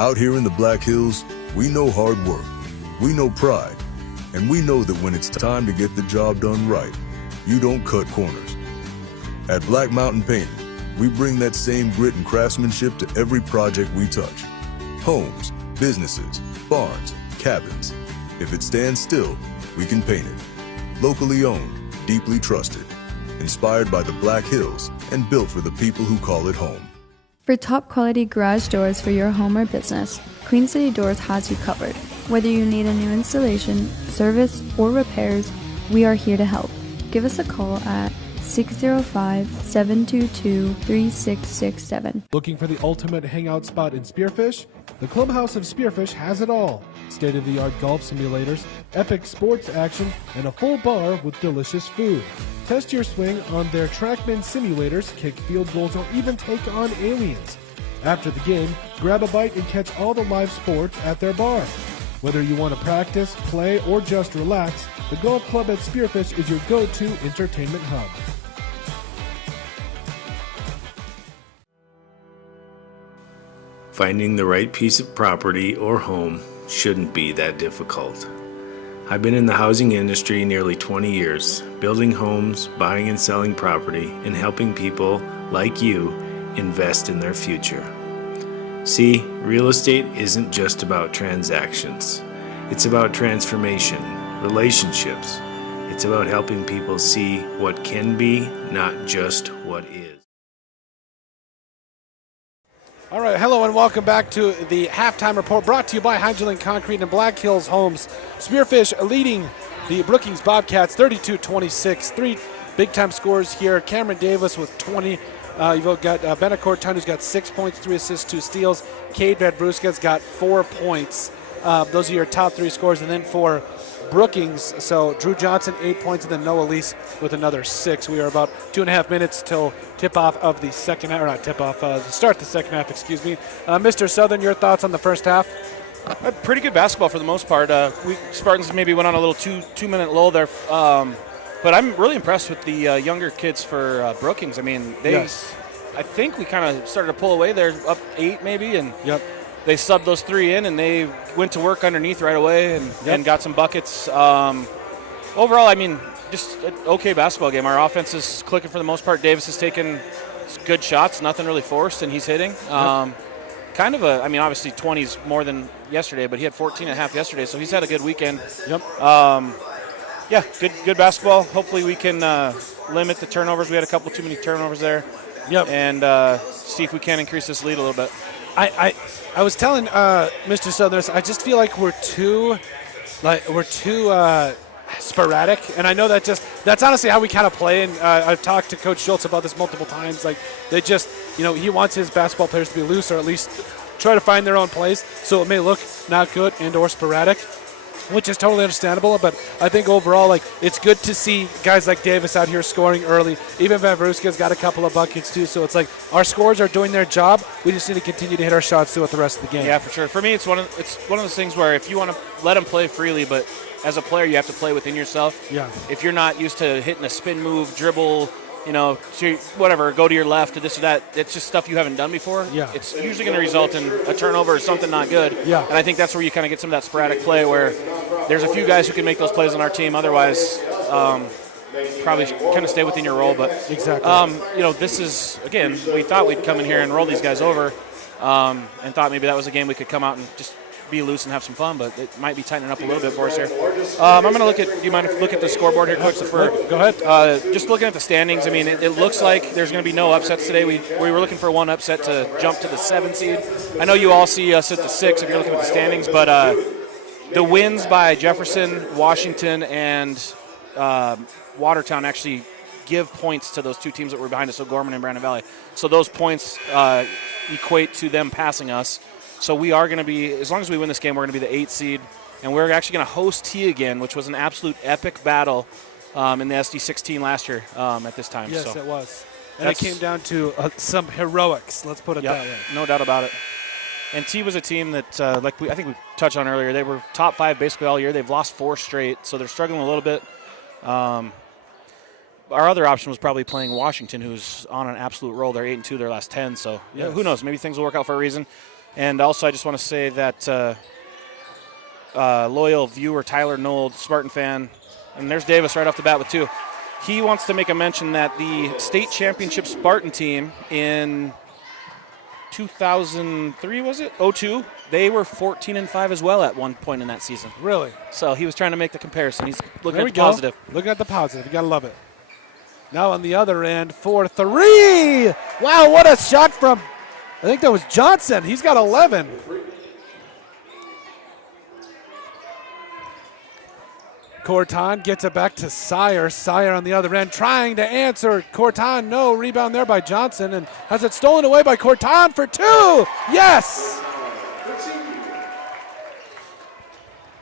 Out here in the Black Hills, we know hard work, we know pride, and we know that when it's time to get the job done right, you don't cut corners. At Black Mountain Painting, we bring that same grit and craftsmanship to every project we touch. Homes, businesses, barns, cabins. If it stands still, we can paint it. Locally owned, deeply trusted, inspired by the Black Hills, and built for the people who call it home. For top quality garage doors for your home or business, Queen City Doors has you covered. Whether you need a new installation, service, or repairs, we are here to help. Give us a call at 605-722-3667. Looking for the ultimate hangout spot in Spearfish? The Clubhouse of Spearfish has it all. state-of-the-art golf simulators, epic sports action, and a full bar with delicious food. Test your swing on their TrackMan simulators, kick field goals, or even take on aliens. After the game, grab a bite and catch all the live sports at their bar. Whether you want to practice, play, or just relax, the golf club at Spearfish is your go-to entertainment hub. Finding the right piece of property or home shouldn't be that difficult. I've been in the housing industry nearly 20 years, building homes, buying and selling property, and helping people like you invest in their future. See, real estate isn't just about transactions. It's about transformation, relationships. It's about helping people see what can be, not just what is. All right, hello and welcome back to the halftime report brought to you by Hydrogen Concrete and Black Hills Homes. Spearfish leading the Brookings Bobcats 32-26. 3 big-time scores here. Cameron Davis with 20. You've got Benacourt Ton, who's got 6 points, 3 assists, 2 steals. Cade Vadruska's got 4 points. Those are your top 3 scores. And then for Brookings, so Drew Johnson, 8 points, and then Noah Lease with another 6. We are about 2.5 minutes till tip-off of the second half, or not tip-off, start the second half, excuse me. Mr. Southern, your thoughts on the first half? Pretty good basketball for the most part. Spartans maybe went on a little two-minute lull there, but I'm really impressed with the younger kids for Brookings. I mean, I think we kind of started to pull away. They're up 8 maybe, and they subbed those 3 in, and they went to work underneath right away and got some buckets. Overall, I mean, just an okay basketball game. Our offense is clicking for the most part. Davis has taken good shots, nothing really forced, and he's hitting. Kind of obviously 20's more than yesterday, but he had 14 and a half yesterday, so he's had a good weekend. Good basketball. Hopefully we can limit the turnovers. We had a couple too many turnovers there. And see if we can increase this lead a little bit. I was telling Mr. Southern, I just feel like we're too sporadic, and I know that's honestly how we kind of play. And I've talked to Coach Schultz about this multiple times. Like they just, he wants his basketball players to be loose, or at least try to find their own place. So it may look not good and/or sporadic, which is totally understandable. But I think overall, it's good to see guys like Davis out here scoring early. Even Vavruska's got a couple of buckets too. So it's like our scores are doing their job. We just need to continue to hit our shots throughout the rest of the game. Yeah, for sure. For me, it's one of those things where if you want to let them play freely, but as a player, you have to play within yourself. Yeah. If you're not used to hitting a spin move, dribble, whatever, go to your left, or this or that, it's just stuff you haven't done before. Yeah. It's usually going to result in a turnover or something not good. Yeah. And I think that's where you kind of get some of that sporadic play where there's a few guys who can make those plays on our team. Otherwise, probably kind of stay within your role. But exactly. This is, again, we thought we'd come in here and roll these guys over, and thought maybe that was a game we could come out and just be loose and have some fun, but it might be tightening up a little bit for us here. I'm going to look at. Do you mind if look at the scoreboard here, quick? Go ahead. Just looking at the standings, I mean, it looks like there's going to be no upsets today. We were looking for one upset to jump to the 7 seed. I know you all see us at the 6 if you're looking at the standings, but the wins by Jefferson, Washington, and Watertown actually give points to those 2 teams that were behind us, so Gorman and Brandon Valley. So those points equate to them passing us. So we are going to be, as long as we win this game, we're going to be the 8th seed. And we're actually going to host T again, which was an absolute epic battle in the SD16 last year at this time. Yes, so it was. And it came down to some heroics, let's put it that way. No doubt about it. And T was a team that, I think we touched on earlier, they were top 5 basically all year. They've lost 4 straight, so they're struggling a little bit. Our other option was probably playing Washington, who's on an absolute roll. They're 8-2 their last 10, so who knows? Maybe things will work out for a reason. And also, I just want to say that loyal viewer Tyler Knoll, Spartan fan, and there's Davis right off the bat with 2. He wants to make a mention that the state championship Spartan team in 2003, was it? 02, they were 14-5 as well at one point in that season. Really? So he was trying to make the comparison. He's looking There at the positive. Looking at the positive. You got to love it. Now on the other end for 3. Wow, what a shot from, I think that was Johnson. He's got 11. Corton gets it back to Sire. Sire on the other end trying to answer. Corton, no. Rebound there by Johnson, and has it stolen away by Corton for 2. Yes!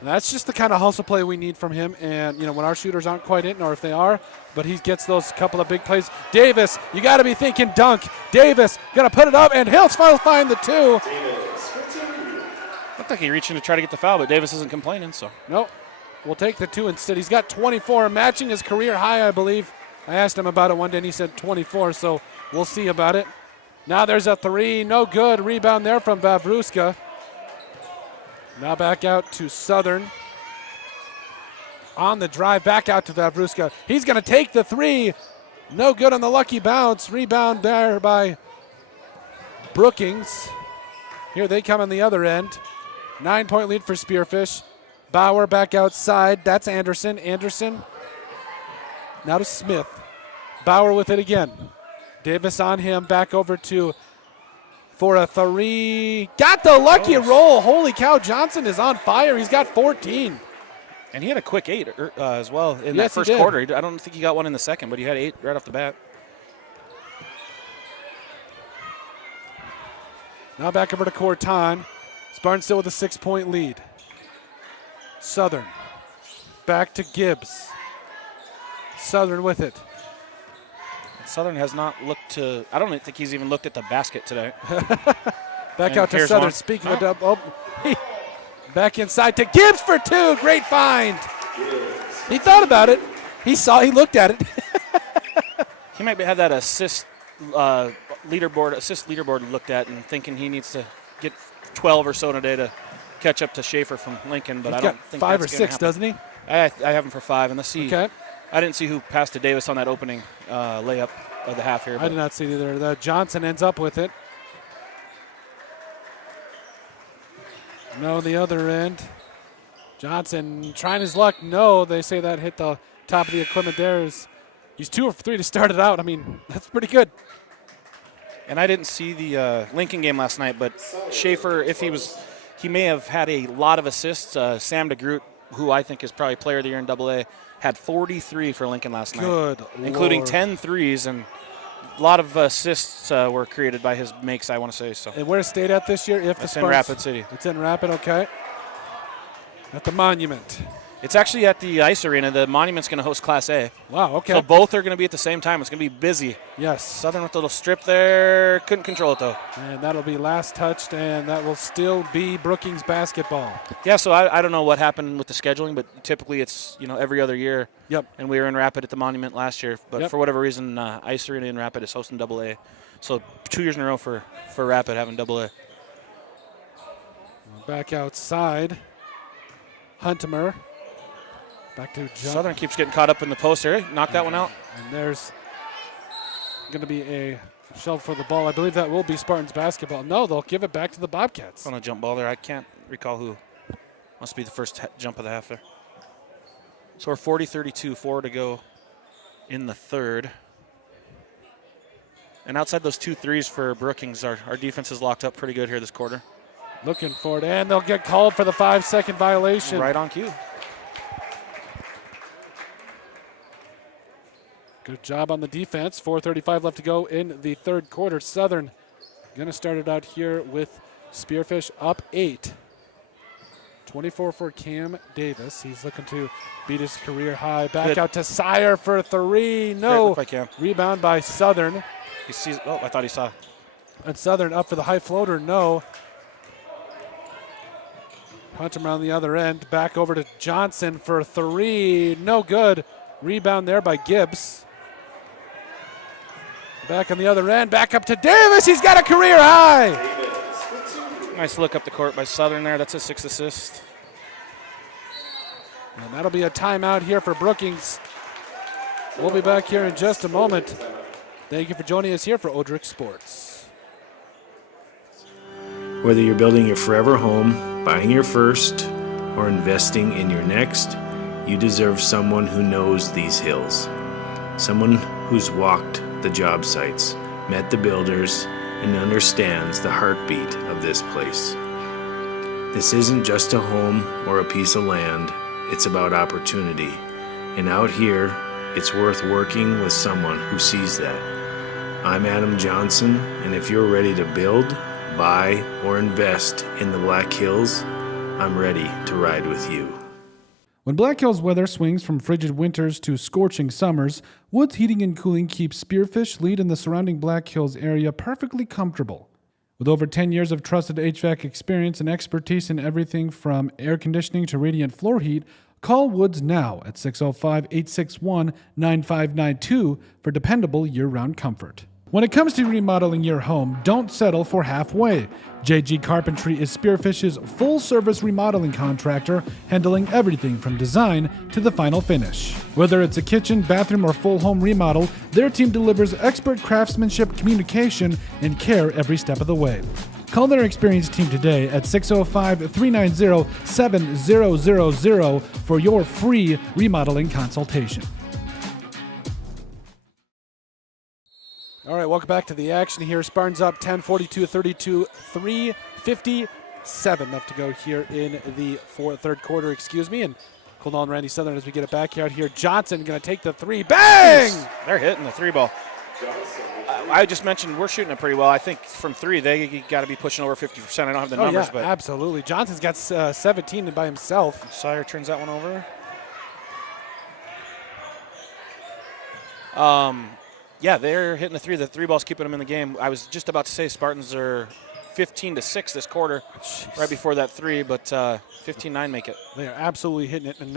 And that's just the kind of hustle play we need from him. And, when our shooters aren't quite in, or if they are, but he gets those couple of big plays. Davis, you got to be thinking dunk. Davis, got to put it up, and he'll find the 2. Looked like he reached in to try to get the foul, but Davis isn't complaining, so. Nope. We'll take the 2 instead. He's got 24, matching his career high, I believe. I asked him about it one day, and he said 24, so we'll see about it. Now there's a 3. No good. Rebound there from Vavruska. Now back out to Southern. On the drive, back out to Vavruska. He's going to take the 3. No good on the lucky bounce. Rebound there by Brookings. Here they come on the other end. 9-point lead for Spearfish. Bauer back outside. That's Anderson. Anderson now to Smith. Bauer with it again. Davis on him. Back over to for a 3. Got the lucky roll. Holy cow, Johnson is on fire. He's got 14. And he had a quick 8 as well in Yes, that first he did. quarter. I don't think he got one in the second, but he had 8 right off the bat. Now back over to Corton. Spartans still with a 6-point lead. Southern. Back to Gibbs. Southern with it. Southern has not looked to, I don't think he's even looked at the basket today. Back And out to here's Southern. one. Speaking of double. Back inside to Gibbs for 2. Great find. He thought about it. He looked at it. He might have that assist leaderboard looked at and thinking he needs to get 12 or so in a day to catch up to Schaefer from Lincoln, but He's I don't got think 5 or that's 6, happen. doesn't he? I have him for 5, and let's see. Okay. I didn't see who passed to Davis on that opening layup of the half here. I did not see it either. Johnson ends up with it. No, the other end. Johnson trying his luck. No, they say that hit the top of the equipment there. He's 2 of 3 to start it out. I mean, that's pretty good. And I didn't see the Lincoln game last night, but Schaefer, he may have had a lot of assists. Sam DeGroot, who I think is probably player of the year in AA, had 43 for Lincoln last night. Good including Lord. 10 threes, and a lot of assists were created by his makes, I want to say. So. And where's State at this year? It's in Rapid City. It's in Rapid, okay. At the Monument. It's actually at the Ice Arena. The Monument's going to host Class A. Wow, okay. So both are going to be at the same time. It's going to be busy. Yes. Southern with a little strip there. Couldn't control it, though. And that'll be last touched, and that will still be Brookings basketball. Yeah, so I don't know what happened with the scheduling, but typically it's every other year. Yep. And we were in Rapid at the Monument last year, but Yep. for whatever reason, Ice Arena in Rapid is hosting AA. So 2 years in a row for Rapid having AA. Back outside. Huntemer. Back to John. Southern keeps getting caught up in the post area. Knock that one out. And there's going to be a shove for the ball. I believe that will be Spartans basketball. No, they'll give it back to the Bobcats. On a jump ball there. I can't recall who. Must be the first jump of the half there. So we're 40-32, 4 to go in the third. And outside those 2 threes for Brookings, our defense is locked up pretty good here this quarter. Looking for it, and they'll get called for the 5-second violation. Right on cue. Good job on the defense. 4:35 left to go in the third quarter. Southern going to start it out here with Spearfish up 8. 24 for Cam Davis. He's looking to beat his career high. Back Good. out to Sire for 3. Great No. look by Cam. Rebound by Southern. He sees. Oh, I thought he saw. And Southern up for the high floater. No. Hunter on the other end. Back over to Johnson for 3. No good. Rebound there by Gibbs. Back on the other end. Back up to Davis. He's got a career high. Nice look up the court by Southern there. That's a 6th assist. And that'll be a timeout here for Brookings. We'll be back here in just a moment. Thank you for joining us here for Odrick Sports. Whether you're building your forever home, buying your first, or investing in your next, you deserve someone who knows these hills. Someone who's walked the job sites, met the builders, and understands the heartbeat of this place. This isn't just a home or a piece of land, it's about opportunity. And out here, it's worth working with someone who sees that. I'm Adam Johnson, and if you're ready to build, buy, or invest in the Black Hills, I'm ready to ride with you. When Black Hills weather swings from frigid winters to scorching summers, Woods Heating and Cooling keeps Spearfish, Lead, and the surrounding Black Hills area perfectly comfortable. With over 10 years of trusted HVAC experience and expertise in everything from air conditioning to radiant floor heat, call Woods now at 605-861-9592 for dependable year-round comfort. When it comes to remodeling your home, don't settle for halfway. JG Carpentry is Spearfish's full-service remodeling contractor, handling everything from design to the final finish. Whether it's a kitchen, bathroom, or full home remodel, their team delivers expert craftsmanship, communication, and care every step of the way. Call their experienced team today at 605-390-7000 for your free remodeling consultation. All right, welcome back to the action here. Spartans up 10, 42-32, 3:57 left to go here in the third quarter, And cool on Randy Southern as we get it back out here. Johnson going to take the three. Bang! They're hitting the three ball. I just mentioned we're shooting it pretty well. I think from three, they got to be pushing over 50%. I don't have the numbers, but absolutely. Johnson's got 17 by himself. Sire turns that one over. Yeah, they're hitting the three. The three ball's keeping them in the game. I was just about to say Spartans are 15-6 this quarter, right before that three, but 15-9 make it. They are absolutely hitting it, and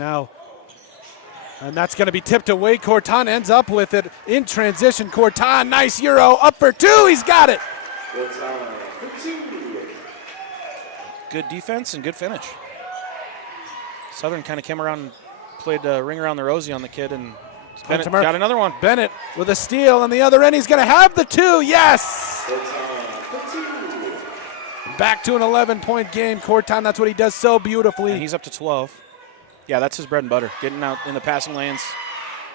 that's going to be tipped away. Corton ends up with it in transition. Corton, nice Euro, up for two. He's got it. Good defense and good finish. Southern kind of came around and played ring around the rosy on the kid, and Bennett got another one. Bennett with a steal on the other end. He's going to have the two. Yes! Back to an 11-point game. Corton, that's what he does so beautifully. And he's up to 12. Yeah, that's his bread and butter, getting out in the passing lanes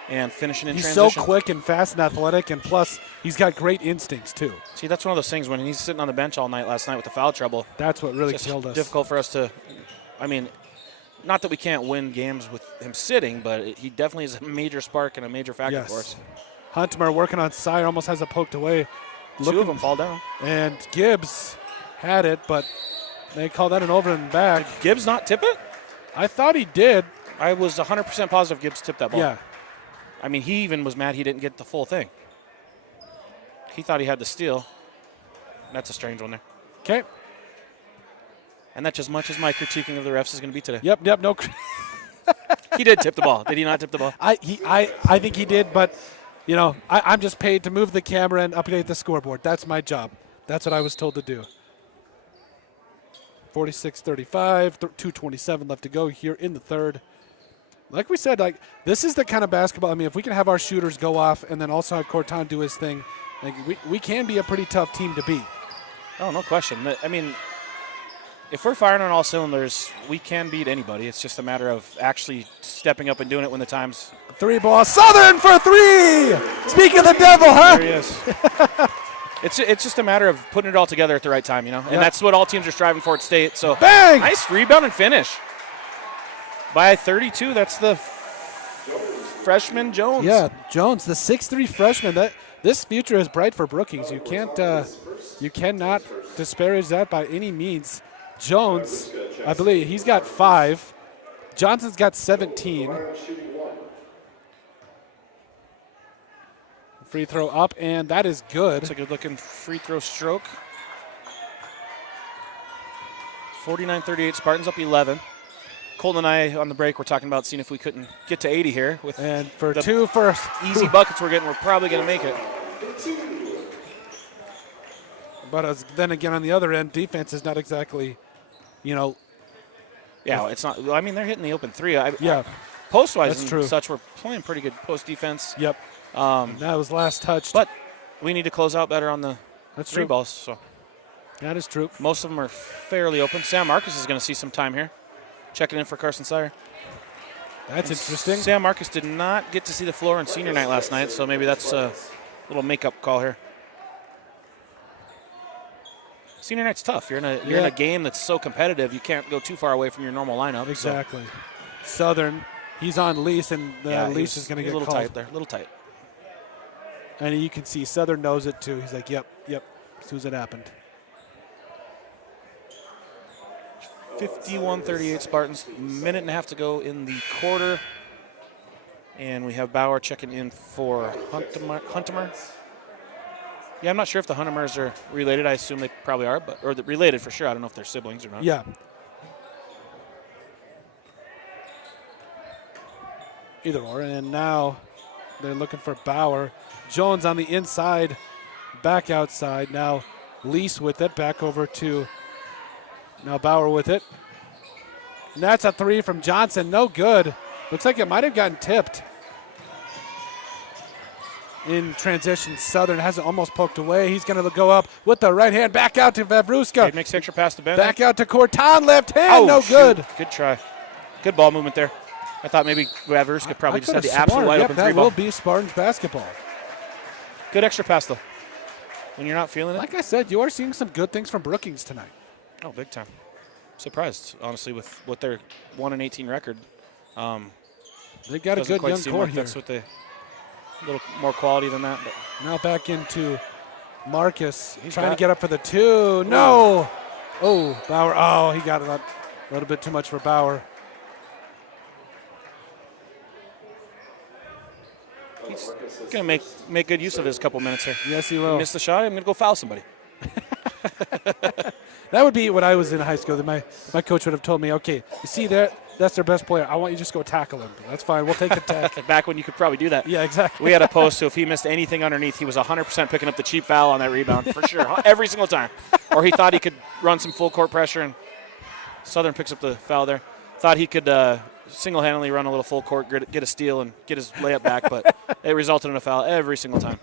and finishing in transition. He's so quick and fast and athletic, and plus he's got great instincts too. See, that's one of those things when he's sitting on the bench all night last night with the foul trouble. That's what really killed us. Difficult for us to, not that we can't win games with him sitting, but he definitely is a major spark and a major factor for us. Huntmer working on Sire, almost has it poked away. Two of them fall down. And Gibbs had it, but they call that an over and back. Did Gibbs not tip it? I thought he did. I was 100% positive Gibbs tipped that ball. Yeah. He even was mad he didn't get the full thing. He thought he had the steal. That's a strange one there. Okay. And that's as much as my critiquing of the refs is going to be today. Yep, no. He did tip the ball. Did he not tip the ball? I think he did, but, I'm just paid to move the camera and update the scoreboard. That's my job. That's what I was told to do. 46-35, 2:27 left to go here in the third. Like we said, this is the kind of basketball. If we can have our shooters go off and then also have Corton do his thing, we can be a pretty tough team to beat. Oh, no question. If we're firing on all cylinders, we can beat anybody. It's just a matter of actually stepping up and doing it when the time's. Three ball. Southern for three! Speak of the devil, huh? There he is. It's just a matter of putting it all together at the right time, And that's what all teams are striving for at State. So bang! Nice rebound and finish. By 32, that's the freshman Jones. Yeah, Jones, the 6'3" freshman. This future is bright for Brookings. You cannot disparage that by any means. Jones, I believe he's got 5. Johnson's got 17. Free throw up, and that is good. That's a good-looking free throw stroke. 49-38, Spartans up 11. Colton and I on the break were talking about seeing if we couldn't get to 80 here. And for two first easy buckets we're getting, we're probably going to make it. But then again, on the other end, defense is not exactly, Yeah, it's not. They're hitting the open three. that's Post-wise and true. such, we're playing pretty good post defense. Yep. That was last touched. But we need to close out better on the That's three true. balls. So that is true. most of them are fairly open. Sam Marcus is going to see some time here. Checking in for Carson Sire. That's interesting. Sam Marcus did not get to see the floor on senior night last night, so maybe that's a little makeup call here. Senior night's tough. You're in a game that's so competitive, you can't go too far away from your normal lineup. Exactly. Southern, he's on lease, and the lease is going to get a little called. tight there. A little tight. And you can see Southern knows it too. He's like, yep, as soon as it happened. 51-38 Spartans. Minute and a half to go in the quarter. And we have Bauer checking in for Huntemer. Yeah, I'm not sure if the Huntemers are related. I assume they probably are, or related for sure. I don't know if they're siblings or not. Yeah. Either or. And now they're looking for Bauer. Jones on the inside, back outside. Now Lease with it, back over to now Bauer with it. And that's a three from Johnson. No good. Looks like it might have gotten tipped. In transition, Southern has it almost poked away. He's going to go up with the right hand. Back out to Vavruska. He makes extra pass to Ben. Back out to Corton. Left hand. No good. Good try. Good ball movement there. I thought maybe Vavruska probably just had the absolute wide open three that ball. will be Spartans basketball. Good extra pass, though. When you're not feeling it. Like I said, you are seeing some good things from Brookings tonight. Oh, big time. Surprised, honestly, with what their 1-18 record. They got a good young core here. That's what they. A little more quality than that. But. Now back into Marcus. He's trying to get up for the two. No. Oh, Bauer. Oh, he got it a little bit too much for Bauer. He's going to make good use of his couple minutes here. Yes, he will. Miss the shot. I'm going to go foul somebody. That would be when I was in high school. My coach would have told me, okay, you see there, that's their best player. I want you to just go tackle him. That's fine. We'll take the tack. Back when you could probably do that. Yeah, exactly. We had a post, so if he missed anything underneath, he was 100% picking up the cheap foul on that rebound for sure, every single time. Or he thought he could run some full court pressure, and Southern picks up the foul there. Thought he could single-handedly run a little full court, get a steal, and get his layup back, but it resulted in a foul every single time.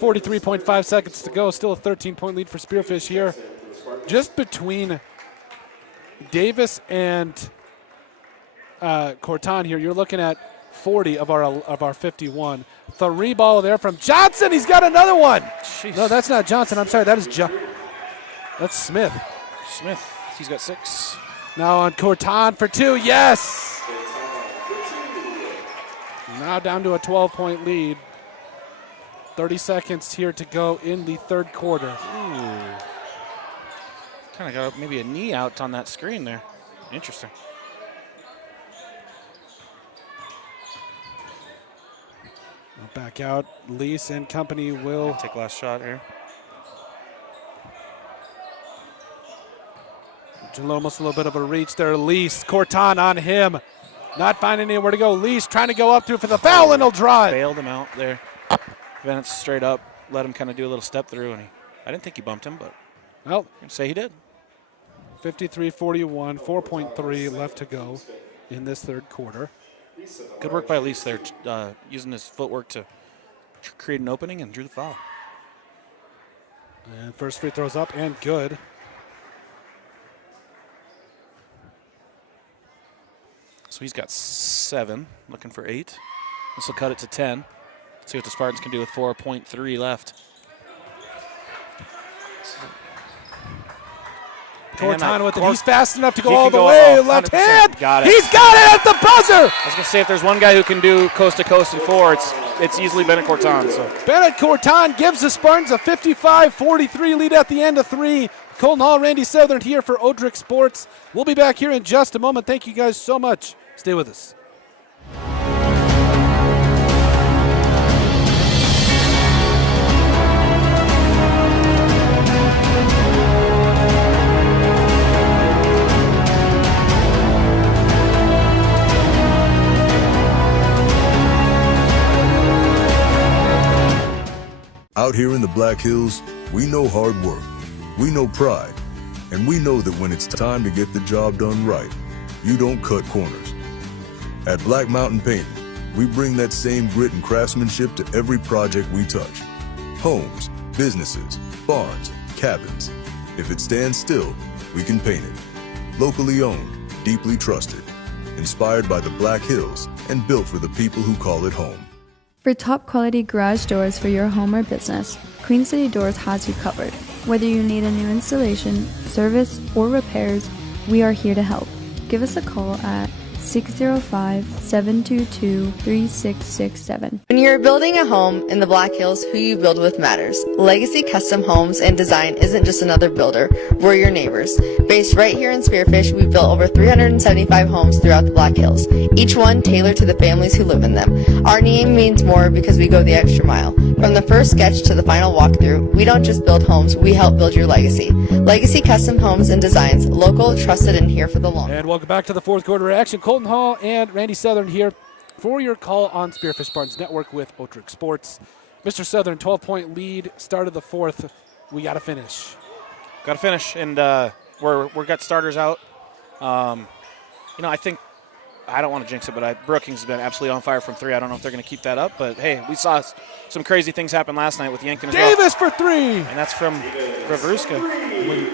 43.5 seconds to go. Still a 13-point lead for Spearfish here. Just between Davis and Corton here, you're looking at 40 of our 51. Three ball there from Johnson. He's got another one. Jeez. No, that's not Johnson. I'm sorry. That is that's Smith. He's got 6. Now on Corton for 2. Yes. Now down to a 12-point lead. 30 seconds here to go in the third quarter. Kind of got maybe a knee out on that screen there. Interesting. Back out. Lease and company will take last shot here. Almost a little bit of a reach there. Lease. Corton on him. Not finding anywhere to go. Lease trying to go up through for the foul, and he'll drive. Bailed him out there. Vance straight up, let him kind of do a little step through, and I didn't think he bumped him, but well, I'd say he did. 53-41, 4.3 left to go in this third quarter. Good work by Elise there, using his footwork to create an opening and drew the foul. And first free throw's up and good. So he's got 7, looking for 8. This will cut it to 10. See what the Spartans can do with 4.3 left. Corton with it. He's fast enough to go all the way. Left hand. Got it. He's got it at the buzzer. I was going to say, if there's one guy who can do coast to coast and 4, it's easily Bennett Corton. So Bennett Corton gives the Spartans a 55-43 lead at the end of 3. Colton Hall, Randy Southern here for Odrick Sports. We'll be back here in just a moment. Thank you guys so much. Stay with us. Out here in the Black Hills, we know hard work, we know pride, and we know that when it's time to get the job done right, you don't cut corners. At Black Mountain Painting, we bring that same grit and craftsmanship to every project we touch. Homes, businesses, barns, cabins. If it stands still, we can paint it. Locally owned, deeply trusted, inspired by the Black Hills, and built for the people who call it home. For top quality garage doors for your home or business, Queen City Doors has you covered. Whether you need a new installation, service, or repairs, we are here to help. Give us a call at 605-722-3667. When you're building a home in the Black Hills, who you build with matters. Legacy Custom Homes and Design isn't just another builder, we're your neighbors. Based right here in Spearfish, we've built over 375 homes throughout the Black Hills, each one tailored to the families who live in them. Our name means more because we go the extra mile. From the first sketch to the final walkthrough, we don't just build homes, we help build your legacy. Legacy Custom Homes and Designs, local, trusted, and here for the long. And welcome back to the fourth quarter action. Colton Hall and Randy Southern here for your call on Spearfish Spartans Network with Otrick Sports. Mr. Southern, 12-point lead, start of the fourth. We got to finish. Got to finish, and we're got starters out. I think I don't want to jinx it, but Brookings has been absolutely on fire from three. I don't know if they're going to keep that up, but hey, we saw some crazy things happen last night with Yankin as well. Davis for three, and that's from Varsity.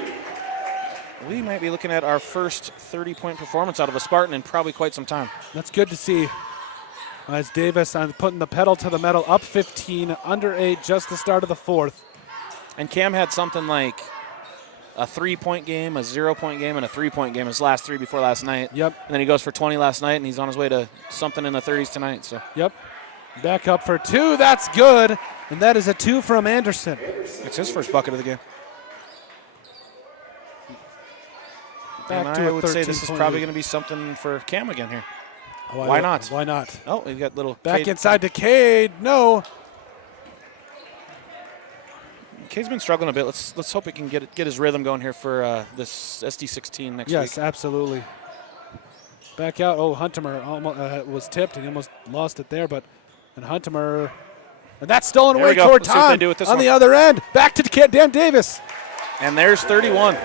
We might be looking at our first 30-point performance out of a Spartan in probably quite some time. That's good to see. As Davis putting the pedal to the metal, up 15, under 8, just the start of the fourth. And Cam had something like a 3-point game, a 0-point game, and a 3-point game his last three before last night. Yep. And then he goes for 20 last night, and he's on his way to something in the 30s tonight. So. Yep. Back up for two. That's good. And that is a 2 from Anderson. It's his first bucket of the game. Back and to I a would say this is probably going to be something for Cam again here. Why not? Why not? Oh, we've got little back Cade. inside to Cade. No. Cade's been struggling a bit. Let's hope he can get his rhythm going here for this SD16 next week. Yes, absolutely. Back out. Oh, Huntemer almost was tipped and he almost lost it there, and Huntemer, and that's stolen away. Corton on the other end. Back to Dan Davis. And there's 31.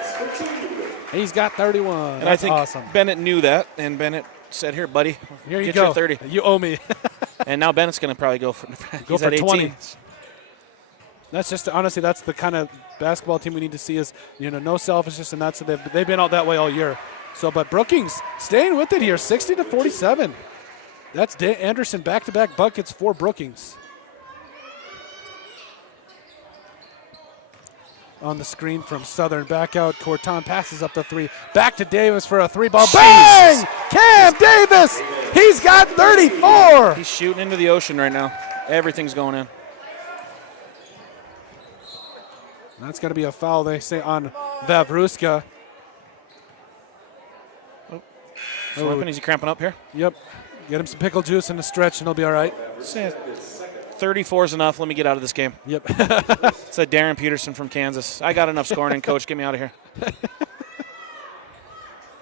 He's got 31. And I think awesome. Bennett knew that, and Bennett said, "Here, buddy, here you get go. Your 30. You owe me." And now Bennett's going to probably go for 20. That's just honestly, that's the kind of basketball team we need to see. Is no selfishness, and they've been out that way all year. So, but Brookings staying with it here, 60-47. That's Anderson back-to-back buckets for Brookings. On the screen from Southern, back out. Corton passes up the three. Back to Davis for a three-ball. Bang! Cam Davis! He's got 34! He's shooting into the ocean right now. Everything's going in. That's going to be a foul, they say, on Vavruska. Slipping, is he cramping up here? Yep. Get him some pickle juice and a stretch, and he'll be all right. 34 is enough. Let me get out of this game. Yep. Said Darren Peterson from Kansas. I got enough scoring, and coach, get me out of here.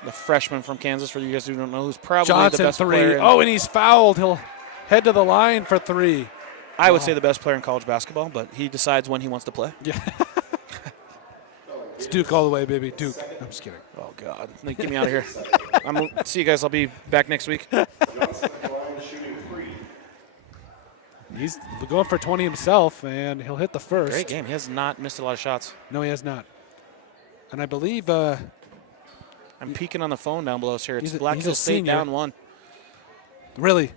The freshman from Kansas, for you guys who don't know, who's probably Johnson, the best 3. player. Oh, and he's fouled. He'll head to the line for 3. I would say the best player in college basketball, but he decides when he wants to play. Yeah. It's Duke all the way, baby. Duke. I'm just kidding. Oh, God. Get me out of here. See you guys. I'll be back next week. He's going for 20 himself, and he'll hit the first. Great game. He has not missed a lot of shots. No, he has not. And I believe I'm peeking on the phone down below us here. It's Black Hills State down 1. Really?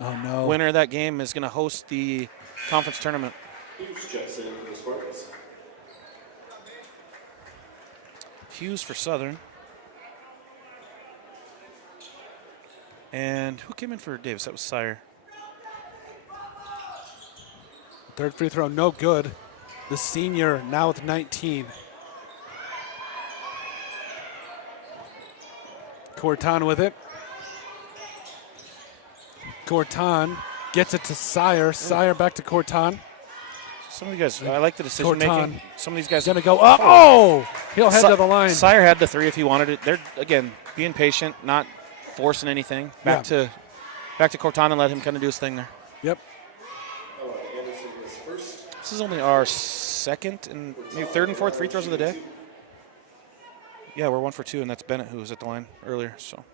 Oh, no. Winner of that game is going to host the conference tournament. Hughes for Southern. And who came in for Davis? That was Sire. Third free throw, no good. The senior now with 19. Corton with it. Corton gets it to Sire. Sire back to Corton. Some of you guys, I like the decision making. Some of these guys going to go up. Oh! He'll head to the line. Sire had the 3 if he wanted it. They're, again, being patient, not forcing anything. Back to Corton and let him kind of do his thing there. Yep. This is only our second and maybe third and fourth free throws of the day. Yeah, we're 1 for 2, and that's Bennett who was at the line earlier. So,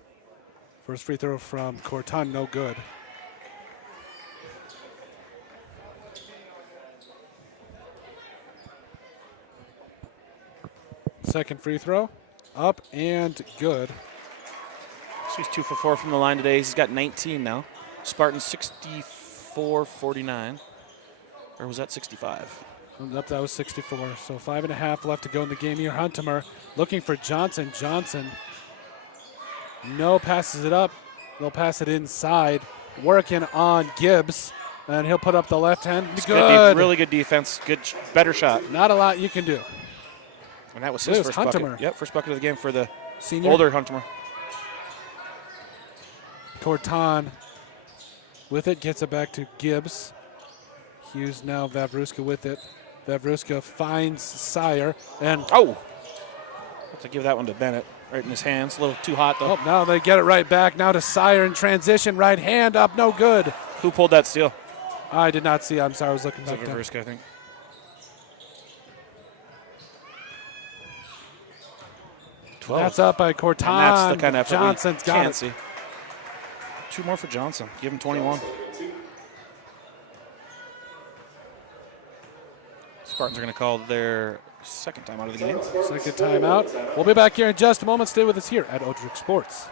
first free throw from Corton, no good. Second free throw, up and good. So he's 2 for 4 from the line today. He's got 19 now. Spartans 64-49. Or was that 65? That was 64. So 5.5 left to go in the game here. Huntemer looking for Johnson. Johnson, no, passes it up. They'll pass it inside, working on Gibbs, and he'll put up the left hand. Really good defense. Better shot. Not a lot you can do. And that was his first bucket. Huntemer. Yep, first bucket of the game for the Senior. older Huntemer. Corton with it, gets it back to Gibbs. Hughes now, Vavruska with it. Vavruska finds Sire, and have to give that one to Bennett. Right in his hands. A little too hot, though. now they get it right back. Now to Sire in transition. Right hand up, no good. Who pulled that steal? I did not see. I'm sorry, I was looking back down. Vavruska, I think. 12. That's up by Corton. And that's the kind of effort Johnson's we got can't it. see. 2 more for Johnson. Give him 21. Spartans are going to call their second time out of the game. Second timeout. We'll be back here in just a moment. Stay with us here at Odrick Sports.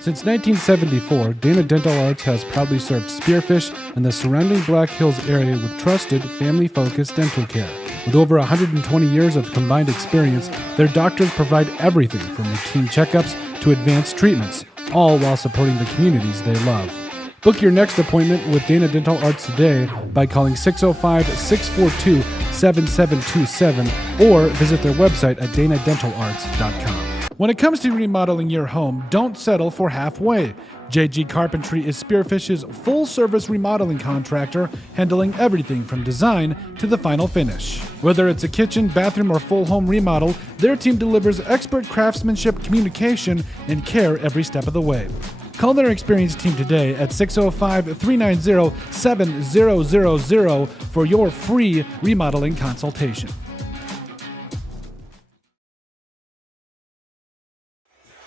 Since 1974, Dana Dental Arts has proudly served Spearfish and the surrounding Black Hills area with trusted, family-focused dental care. With over 120 years of combined experience, their doctors provide everything from routine checkups to advanced treatments, all while supporting the communities they love. Book your next appointment with Dana Dental Arts today by calling 605-642-7727 or visit their website at danadentalarts.com. When it comes to remodeling your home, don't settle for halfway. JG Carpentry is Spearfish's full-service remodeling contractor, handling everything from design to the final finish. Whether it's a kitchen, bathroom, or full home remodel, their team delivers expert craftsmanship, communication, and care every step of the way. Call their experienced team today at 605-390-7000 for your free remodeling consultation.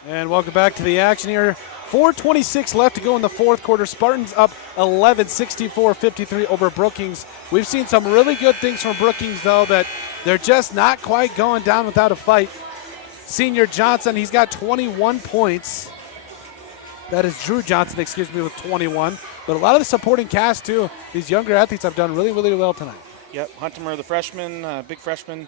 And welcome back to the action here. 4:26 left to go in the fourth quarter. Spartans up 11, 64-53 over Brookings. We've seen some really good things from Brookings, though, that they're just not quite going down without a fight. Senior Johnson, he's got 21 points. That is Drew Johnson, with 21. But a lot of the supporting cast, too. These younger athletes have done really, really well tonight. Yep, Huntemer, the freshman, big freshman.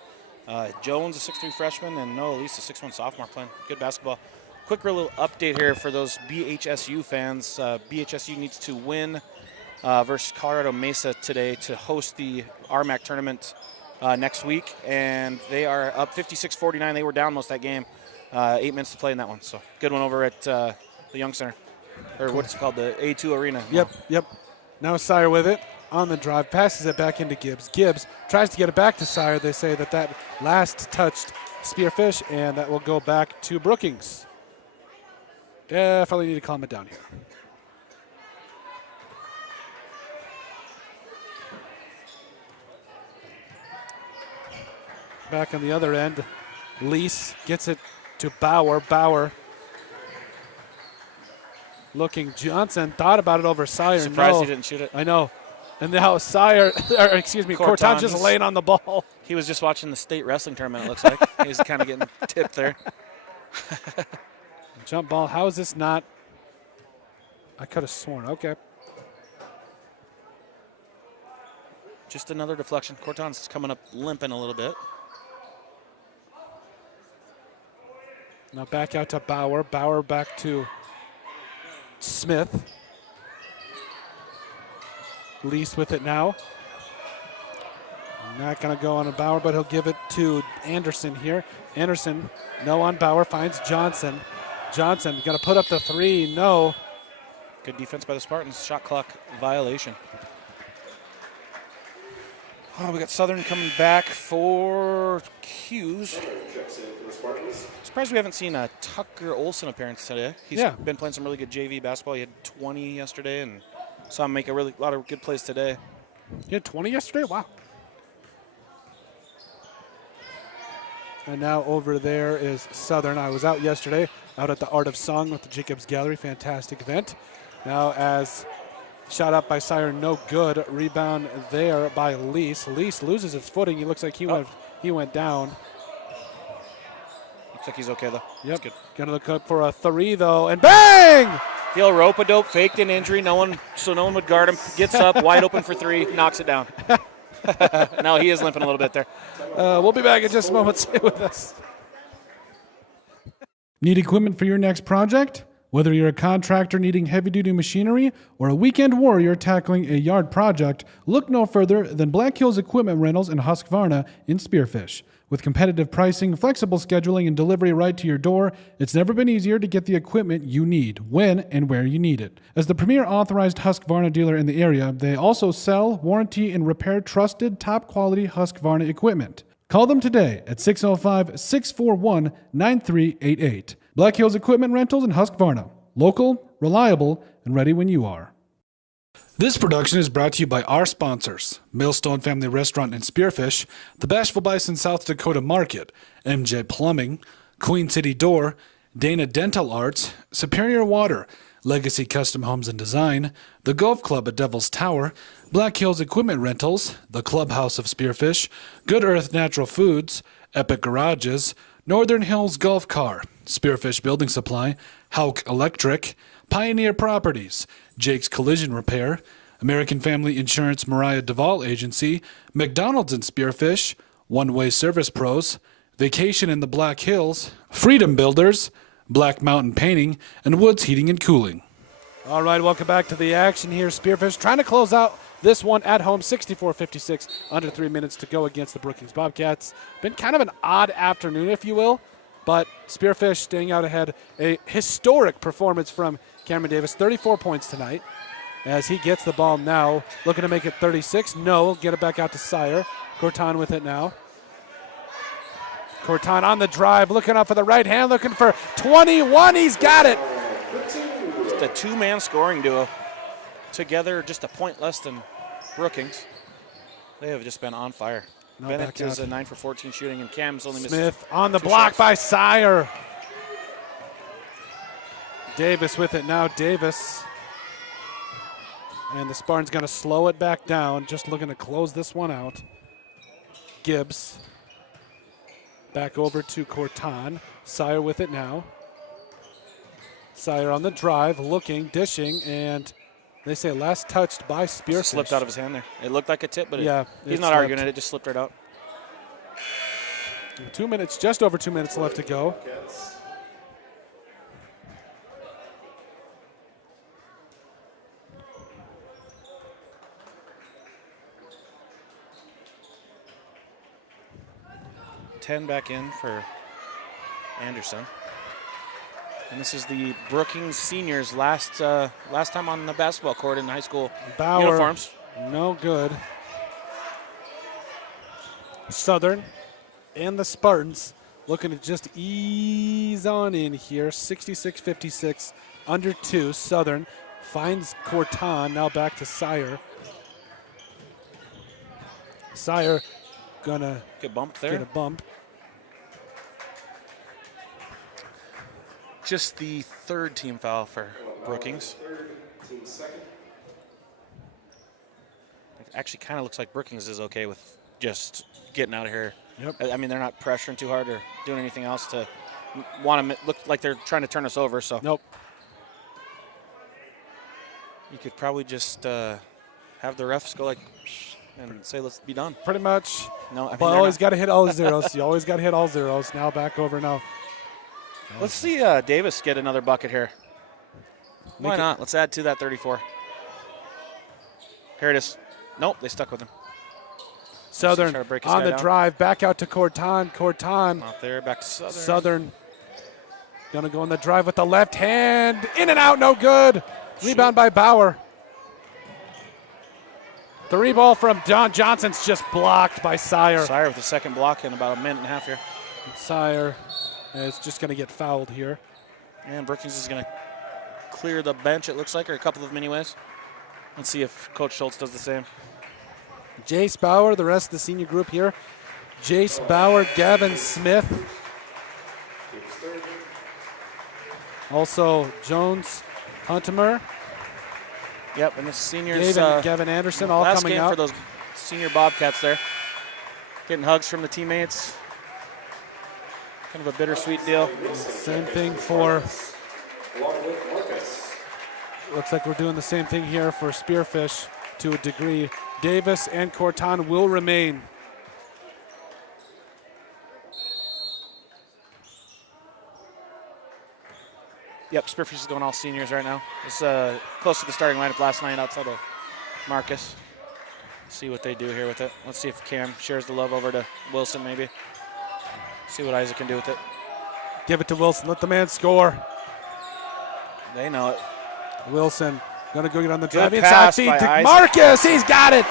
Jones, a 6'3 freshman, and Noah Elise, a 6'1 sophomore playing good basketball. Quick little update here for those BHSU fans. BHSU needs to win versus Colorado Mesa today to host the RMAC tournament next week, and they are up 56-49. They were down most of that game. 8 minutes to play in that one, so good one over at the Young Center, or what's it called, the A2 Arena. Yep. Now Sire with it on the drive, passes it back into Gibbs. Gibbs tries to get it back to Sire. They say that last touched Spearfish, and that will go back to Brookings. Definitely need to calm it down here. Back on the other end, Lease gets it to Bauer. Bauer looking. Johnson thought about it over Sire. Surprised he didn't shoot it. I know. And now Corton just laying on the ball. He was just watching the state wrestling tournament, it looks like. He's kind of getting tipped there. Jump ball. How is this not? I could have sworn. Okay. Just another deflection. Corton's coming up limping a little bit. Now back out to Bauer. Bauer back to Smith. Lease with it now. Not going to go on a Bauer, but he'll give it to Anderson here. Anderson, no on Bauer, finds Johnson. Johnson going to put up the three, no. Good defense by the Spartans. Shot clock violation. Oh, we got Southern coming back for Hughes. Surprised we haven't seen a Tucker Olson appearance today. He's been playing some really good JV basketball. He had 20 yesterday and saw him make a lot of good plays today. He had 20 yesterday? Wow. And now over there is Southern. I was out yesterday, out at the Art of Song with the Jacobs Gallery. Fantastic event. Now as shot up by Sire, no good. Rebound there by Lease. Lease loses his footing. He looks like he went down. Looks like he's okay, though. Yep. Good. Gonna look up for a three, though, and bang! Feel rope-a-dope, faked an injury. No one would guard him. Gets up, wide open for three, knocks it down. Now he is limping a little bit there. We'll be back in just a moment. Stay with us. Need equipment for your next project? Whether you're a contractor needing heavy-duty machinery or a weekend warrior tackling a yard project, look no further than Black Hills Equipment Rentals in Husqvarna in Spearfish. With competitive pricing, flexible scheduling, and delivery right to your door, it's never been easier to get the equipment you need, when and where you need it. As the premier authorized Husqvarna dealer in the area, they also sell, warranty, and repair trusted, top-quality Husqvarna equipment. Call them today at 605-641-9388. Black Hills Equipment Rentals in Husqvarna. Local, reliable, and ready when you are. This production is brought to you by our sponsors: Millstone Family Restaurant in Spearfish, the Bashful Bison South Dakota Market, MJ Plumbing, Queen City Door, Dana Dental Arts, Superior Water, Legacy Custom Homes and Design, the Golf Club at Devil's Tower, Black Hills Equipment Rentals, the Clubhouse of Spearfish, Good Earth Natural Foods, Epic Garages, Northern Hills Golf Car, Spearfish Building Supply, Hauk Electric, Pioneer Properties, Jake's Collision Repair, American Family Insurance Mariah Duvall Agency, McDonald's in Spearfish, One Way Service Pros, Vacation in the Black Hills, Freedom Builders, Black Mountain Painting, and Woods Heating and Cooling. All right, welcome back to the action here. Spearfish trying to close out this one at home, 64-56, under 3 minutes to go against the Brookings Bobcats. Been kind of an odd afternoon, if you will, but Spearfish staying out ahead. A historic performance from Cameron Davis, 34 points tonight, as he gets the ball now, looking to make it 36. No, get it back out to Sire. Corton with it now. Corton on the drive, looking up for the right hand, looking for 21. He's got it. Just a two-man scoring duo. Together, just a point less than Brookings. They have just been on fire. No, Bennett is a 9 for 14 shooting, and Cam's only missed Smith on the two block shots. by Sire. Davis with it now. Davis. And the Spartans going to slow it back down, just looking to close this one out. Gibbs. Back over to Corton. Sire with it now. Sire on the drive, looking, dishing, and they say last touched by Spearfish. Slipped out of his hand there. It looked like a tip, but yeah, he's not arguing it. It just slipped right out. 2 minutes, just over 2 minutes left to go. Ten back in for Anderson. And this is the Brookings seniors' last time on the basketball court in high school Bauer, uniforms. no good. Southern and the Spartans looking to just ease on in here. 66-56, under 2. Southern finds Corton, now back to Sire. Sire gonna Get bumped there. get a bump. Just the third team foul for Brookings. Team second. It actually kind of looks like Brookings is okay with just getting out of here. Yep. I mean, they're not pressuring too hard or doing anything else to want to look like they're trying to turn us over. So Nope. you could probably just have the refs go like and say, let's be done. Pretty much. No, I mean, But they're always not. got to hit all the zeros. You always got to hit all zeros. Now back over now. Let's see Davis get another bucket here. Why not? Let's add to that 34. Here it is. Nope, they stuck with him. Southern Try to break his on guy the down. drive, back out to Corton. Corton, Out there, back to Southern. Southern, gonna go on the drive with the left hand, in and out, no good. Rebound by Bauer. Three ball from John Johnson's just blocked by Sire. Sire with the second block in about a minute and a half here. Sire is just gonna get fouled here. And Brookings is going to clear the bench, it looks like, or a couple of them anyways. Let's see if Coach Schultz does the same. Jace Bauer, the rest of the senior group here. Jace Bauer, Gavin Smith. Also Jones, Huntemer, Yep, and the seniors. Gavin Anderson, all last coming game out. for those senior Bobcats there. Getting hugs from the teammates. Kind of a bittersweet deal. Same thing for, Along with Marcus. looks like we're doing the same thing here for Spearfish to a degree. Davis and Corton will remain. Yep, Spearfish is going all seniors right now. It's close to the starting lineup last night outside of Marcus. See what they do here with it. Let's see if Cam shares the love over to Wilson maybe. See what Isaac can do with it. Give it to Wilson. Let the man score. They know it. Wilson going to go get on the Good drive. pass Inside feed by to Isaac. Marcus. He's got it.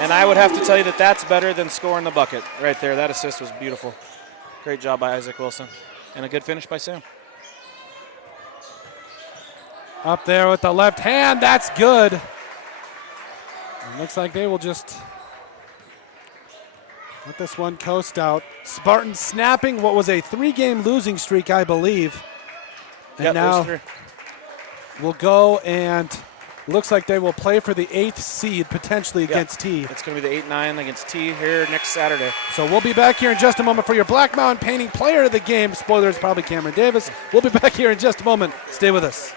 And I would have to tell you that that's better than scoring the bucket right there. That assist was beautiful. Great job by Isaac Wilson. And a good finish by Sam. Up there with the left hand. That's good. It looks like they will just let this one coast out. Spartans snapping what was a 3-game losing streak, I believe. And Yep, now those three. we'll go and looks like they will play for the 8th seed potentially against T. It's going to be the 8-9 against T here next Saturday. So we'll be back here in just a moment for your Black Mountain Painting Player of the Game. Spoiler is probably Cameron Davis. We'll be back here in just a moment. Stay with us.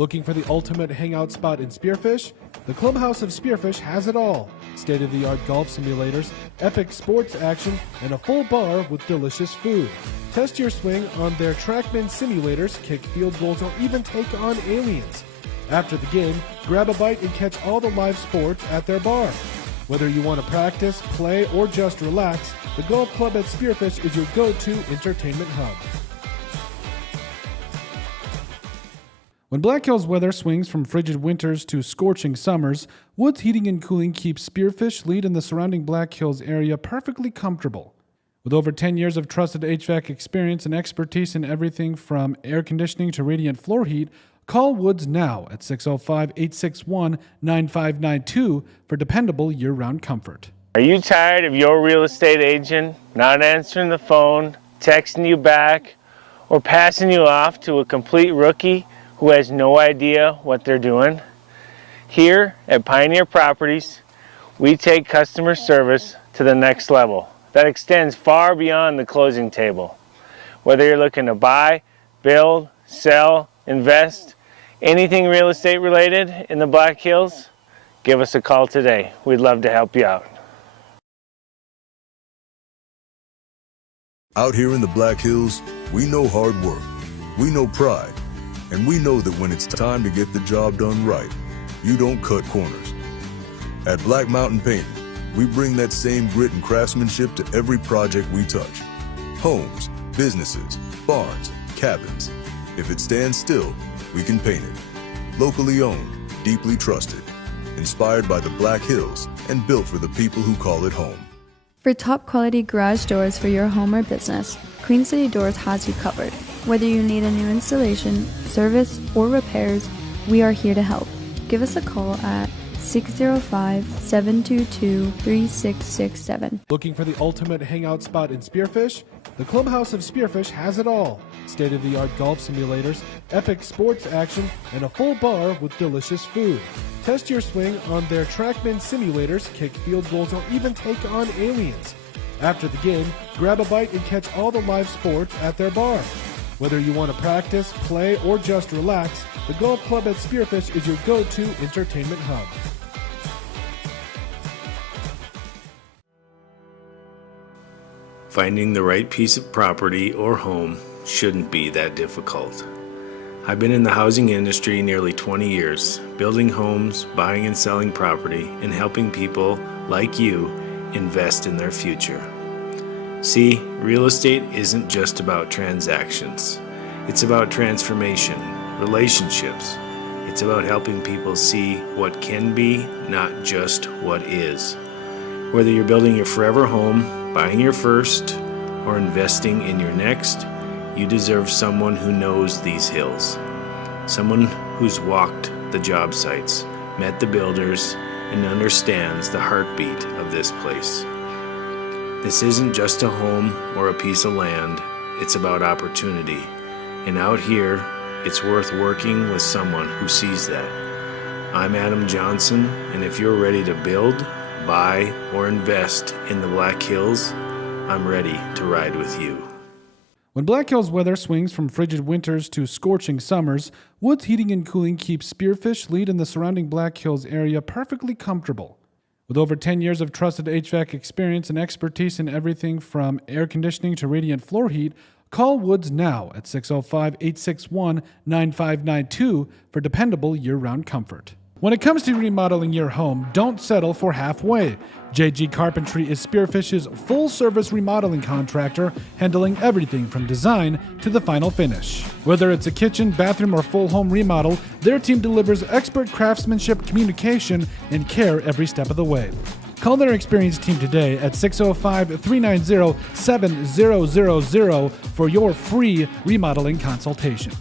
Looking for the ultimate hangout spot in Spearfish? The Clubhouse of Spearfish has it all. State-of-the-art golf simulators, epic sports action, and a full bar with delicious food. Test your swing on their TrackMan simulators, kick field goals, or even take on aliens. After the game, grab a bite and catch all the live sports at their bar. Whether you want to practice, play, or just relax, the Golf Club at Spearfish is your go-to entertainment hub. When Black Hills weather swings from frigid winters to scorching summers, Woods Heating and Cooling keeps Spearfish lead in the surrounding Black Hills area perfectly comfortable. With over 10 years of trusted HVAC experience and expertise in everything from air conditioning to radiant floor heat, call Woods now at 605-861-9592 for dependable year-round comfort. Are you tired of your real estate agent not answering the phone, texting you back, or passing you off to a complete rookie who has no idea what they're doing? Here at Pioneer Properties, we take customer service to the next level that extends far beyond the closing table. Whether you're looking to buy, build, sell, invest, anything real estate related in the Black Hills, give us a call today. We'd love to help you out. Out here in the Black Hills, we know hard work, we know pride, and we know that when it's time to get the job done right, you don't cut corners. At Black Mountain Painting, we bring that same grit and craftsmanship to every project we touch. Homes, businesses, barns, cabins. If it stands still, we can paint it. Locally owned, deeply trusted, inspired by the Black Hills, and built for the people who call it home. For top quality garage doors for your home or business, Queen City Doors has you covered. Whether you need a new installation, service, or repairs, we are here to help. Give us a call at 605-722-3667. Looking for the ultimate hangout spot in Spearfish? The Clubhouse of Spearfish has it all. State-of-the-art golf simulators, epic sports action, and a full bar with delicious food. Test your swing on their TrackMan simulators, kick field goals, or even take on aliens. After the game, grab a bite and catch all the live sports at their bar. Whether you want to practice, play, or just relax, the Golf Club at Spearfish is your go-to entertainment hub. Finding the right piece of property or home shouldn't be that difficult. I've been in the housing industry nearly 20 years, building homes, buying and selling property, and helping people like you invest in their future. See, real estate isn't just about transactions. It's about transformation, relationships. It's about helping people see what can be, not just what is. Whether you're building your forever home, buying your first, or investing in your next, you deserve someone who knows these hills. Someone who's walked the job sites, met the builders, and understands the heartbeat of this place. This isn't just a home or a piece of land, it's about opportunity. And out here, it's worth working with someone who sees that. I'm Adam Johnson, and if you're ready to build, buy, or invest in the Black Hills, I'm ready to ride with you. When Black Hills weather swings from frigid winters to scorching summers, Woods Heating and Cooling keeps Spearfish lead in the surrounding Black Hills area perfectly comfortable. With over 10 years of trusted HVAC experience and expertise in everything from air conditioning to radiant floor heat, Call Woods now at 605-861-9592 for dependable year-round comfort. When it comes to remodeling your home, don't settle for halfway. JG Carpentry is Spearfish's full-service remodeling contractor, handling everything from design to the final finish. Whether it's a kitchen, bathroom, or full home remodel, their team delivers expert craftsmanship, communication, and care every step of the way. Call their experienced team today at 605-390-7000 for your free remodeling consultation.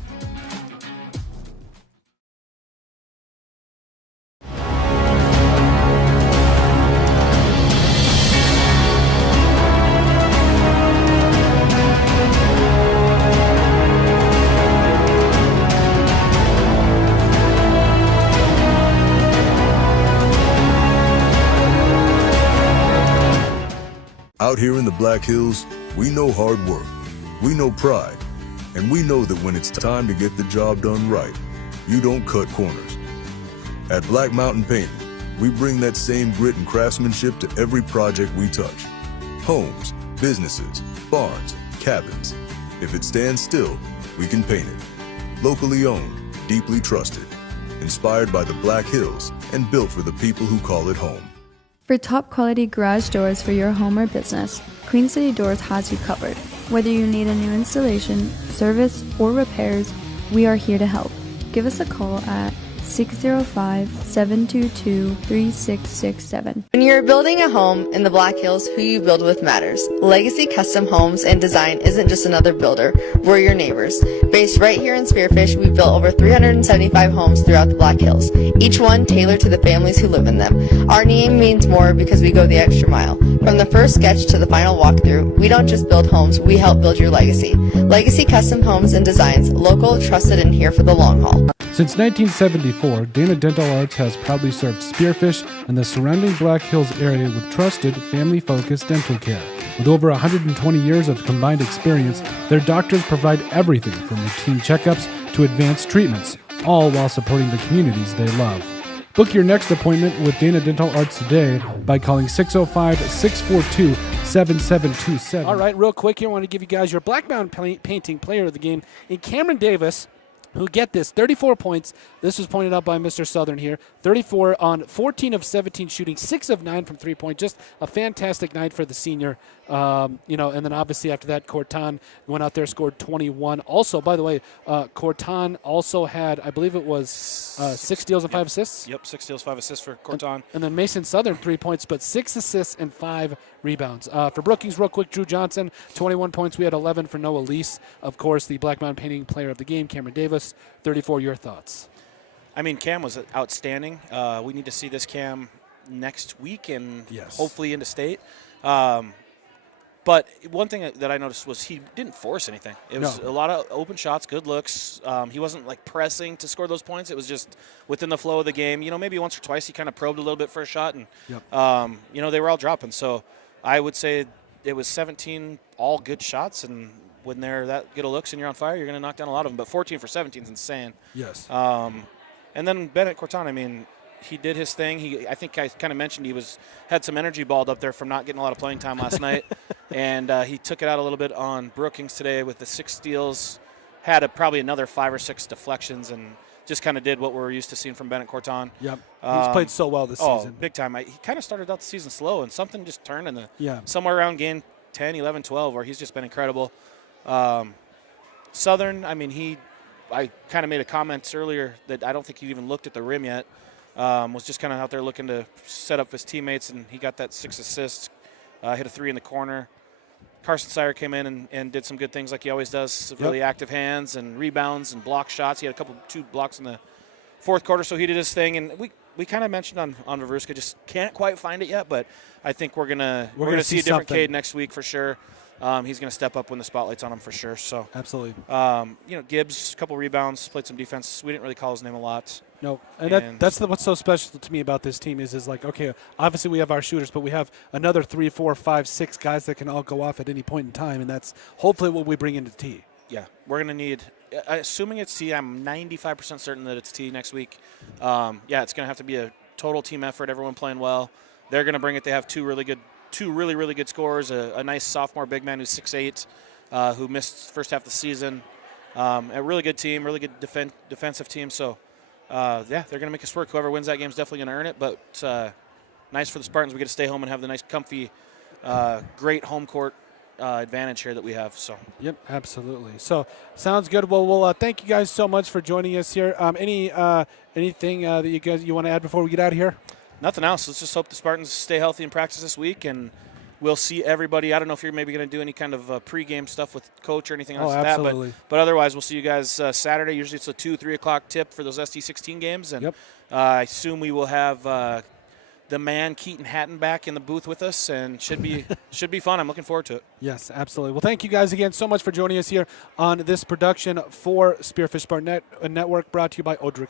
Out here in the Black Hills, we know hard work, we know pride, and we know that when it's time to get the job done right, you don't cut corners. At Black Mountain Painting, we bring that same grit and craftsmanship to every project we touch. Homes, businesses, barns, cabins. If it stands still, we can paint it. Locally owned, deeply trusted, inspired by the Black Hills, and built for the people who call it home. For top quality garage doors for your home or business, Queen City Doors has you covered. Whether you need a new installation, service, or repairs, we are here to help. Give us a call at 605-722-3667. When you're building a home in the Black Hills, who you build with matters. Legacy Custom Homes and Design isn't just another builder, we're your neighbors. Based right here in Spearfish, we've built over 375 homes throughout the Black Hills, each one tailored to the families who live in them. Our name means more because we go the extra mile. From the first sketch to the final walkthrough, we don't just build homes, we help build your legacy. Legacy Custom Homes and Designs, local, trusted, and here for the long haul. Since 1974, Dana Dental Arts has proudly served Spearfish and the surrounding Black Hills area with trusted, family-focused dental care. With over 120 years of combined experience, their doctors provide everything from routine checkups to advanced treatments, all while supporting the communities they love. Book your next appointment with Dana Dental Arts today by calling 605-642-7727. All right, real quick here, I want to give you guys your Black Mountain Painting player of the game in Cameron Davis, who, get this, 34 points. This was pointed out by Mr. Southern here. 34 on 14 of 17 shooting, 6 of 9 from three-point. Just a fantastic night for the senior. And then obviously after that, Corton went out there, scored 21. Also, by the way, Corton also had, I believe it was 6 steals and 5 assists. Yep, 6 steals, 5 assists for Corton. And then Mason Southern, 3 points, but 6 assists and 5 rebounds. For Brookings, real quick, Drew Johnson, 21 points. We had 11 for Noah Lease. Of course, the Black Mountain Painting player of the game, Cameron Davis, 34. Your thoughts? I mean, Cam was outstanding. We need to see this Cam next week and hopefully into state. But one thing that I noticed was he didn't force anything. It was a lot of open shots, good looks. He wasn't like pressing to score those points. It was just within the flow of the game. Maybe once or twice he kind of probed a little bit for a shot, and they were all dropping. So I would say it was 17 all good shots, and when they're that good of looks and you're on fire, you're going to knock down a lot of them. But 14 for 17 is insane. Yes. And then Bennett Corton, I mean, he did his thing. I think I kind of mentioned he had some energy balled up there from not getting a lot of playing time last night. And he took it out a little bit on Brookings today with the 6 steals, had probably another 5 or 6 deflections, and just kind of did what we're used to seeing from Bennett Corton. Yep. He's played so well this season. Big time. He kind of started out the season slow, and something just turned in somewhere around game 10, 11, 12, where he's just been incredible. Southern, I mean, I kind of made a comment earlier that I don't think he even looked at the rim yet. Was just kind of out there looking to set up his teammates, and he got that 6 assists, hit a 3 in the corner. Carson Sire came in and did some good things like he always does, really active hands and rebounds and block shots. He had 2 blocks in the fourth quarter, so he did his thing. And we kind of mentioned on Vavrska, just can't quite find it yet, but I think we're gonna see a different Cade next week for sure. He's going to step up when the spotlight's on him for sure. So absolutely. Gibbs, a couple rebounds, played some defense. We didn't really call his name a lot. No, and that's what's so special to me about this team is like, okay, obviously we have our shooters, but we have another 3, 4, 5, 6 guys that can all go off at any point in time, and that's hopefully what we bring into T. Yeah, we're going to need, assuming it's T, I'm 95% certain that it's T next week. It's going to have to be a total team effort, everyone playing well. They're going to bring it. They have two really, really good scorers, a nice sophomore big man who's 6'8", who missed the first half of the season. A really good team, really good defensive team. So, they're going to make us work. Whoever wins that game is definitely going to earn it. But nice for the Spartans. We get to stay home and have the nice, comfy, great home court advantage here that we have. So. Yep, absolutely. So sounds good. Well, we'll thank you guys so much for joining us here. Anything that you want to add before we get out of here? Nothing else. Let's just hope the Spartans stay healthy in practice this week, and we'll see everybody. I don't know if you're maybe going to do any kind of pregame stuff with coach or anything else like absolutely. that, but otherwise we'll see you guys Saturday. Usually it's a 2-3 o'clock tip for those ST16 games, and I assume we will have the man Keaton Hatton back in the booth with us, and should be fun. I'm looking forward to it. Yes, absolutely. Well, thank you guys again so much for joining us here on this production for Spearfish Spartan Network, brought to you by Odrick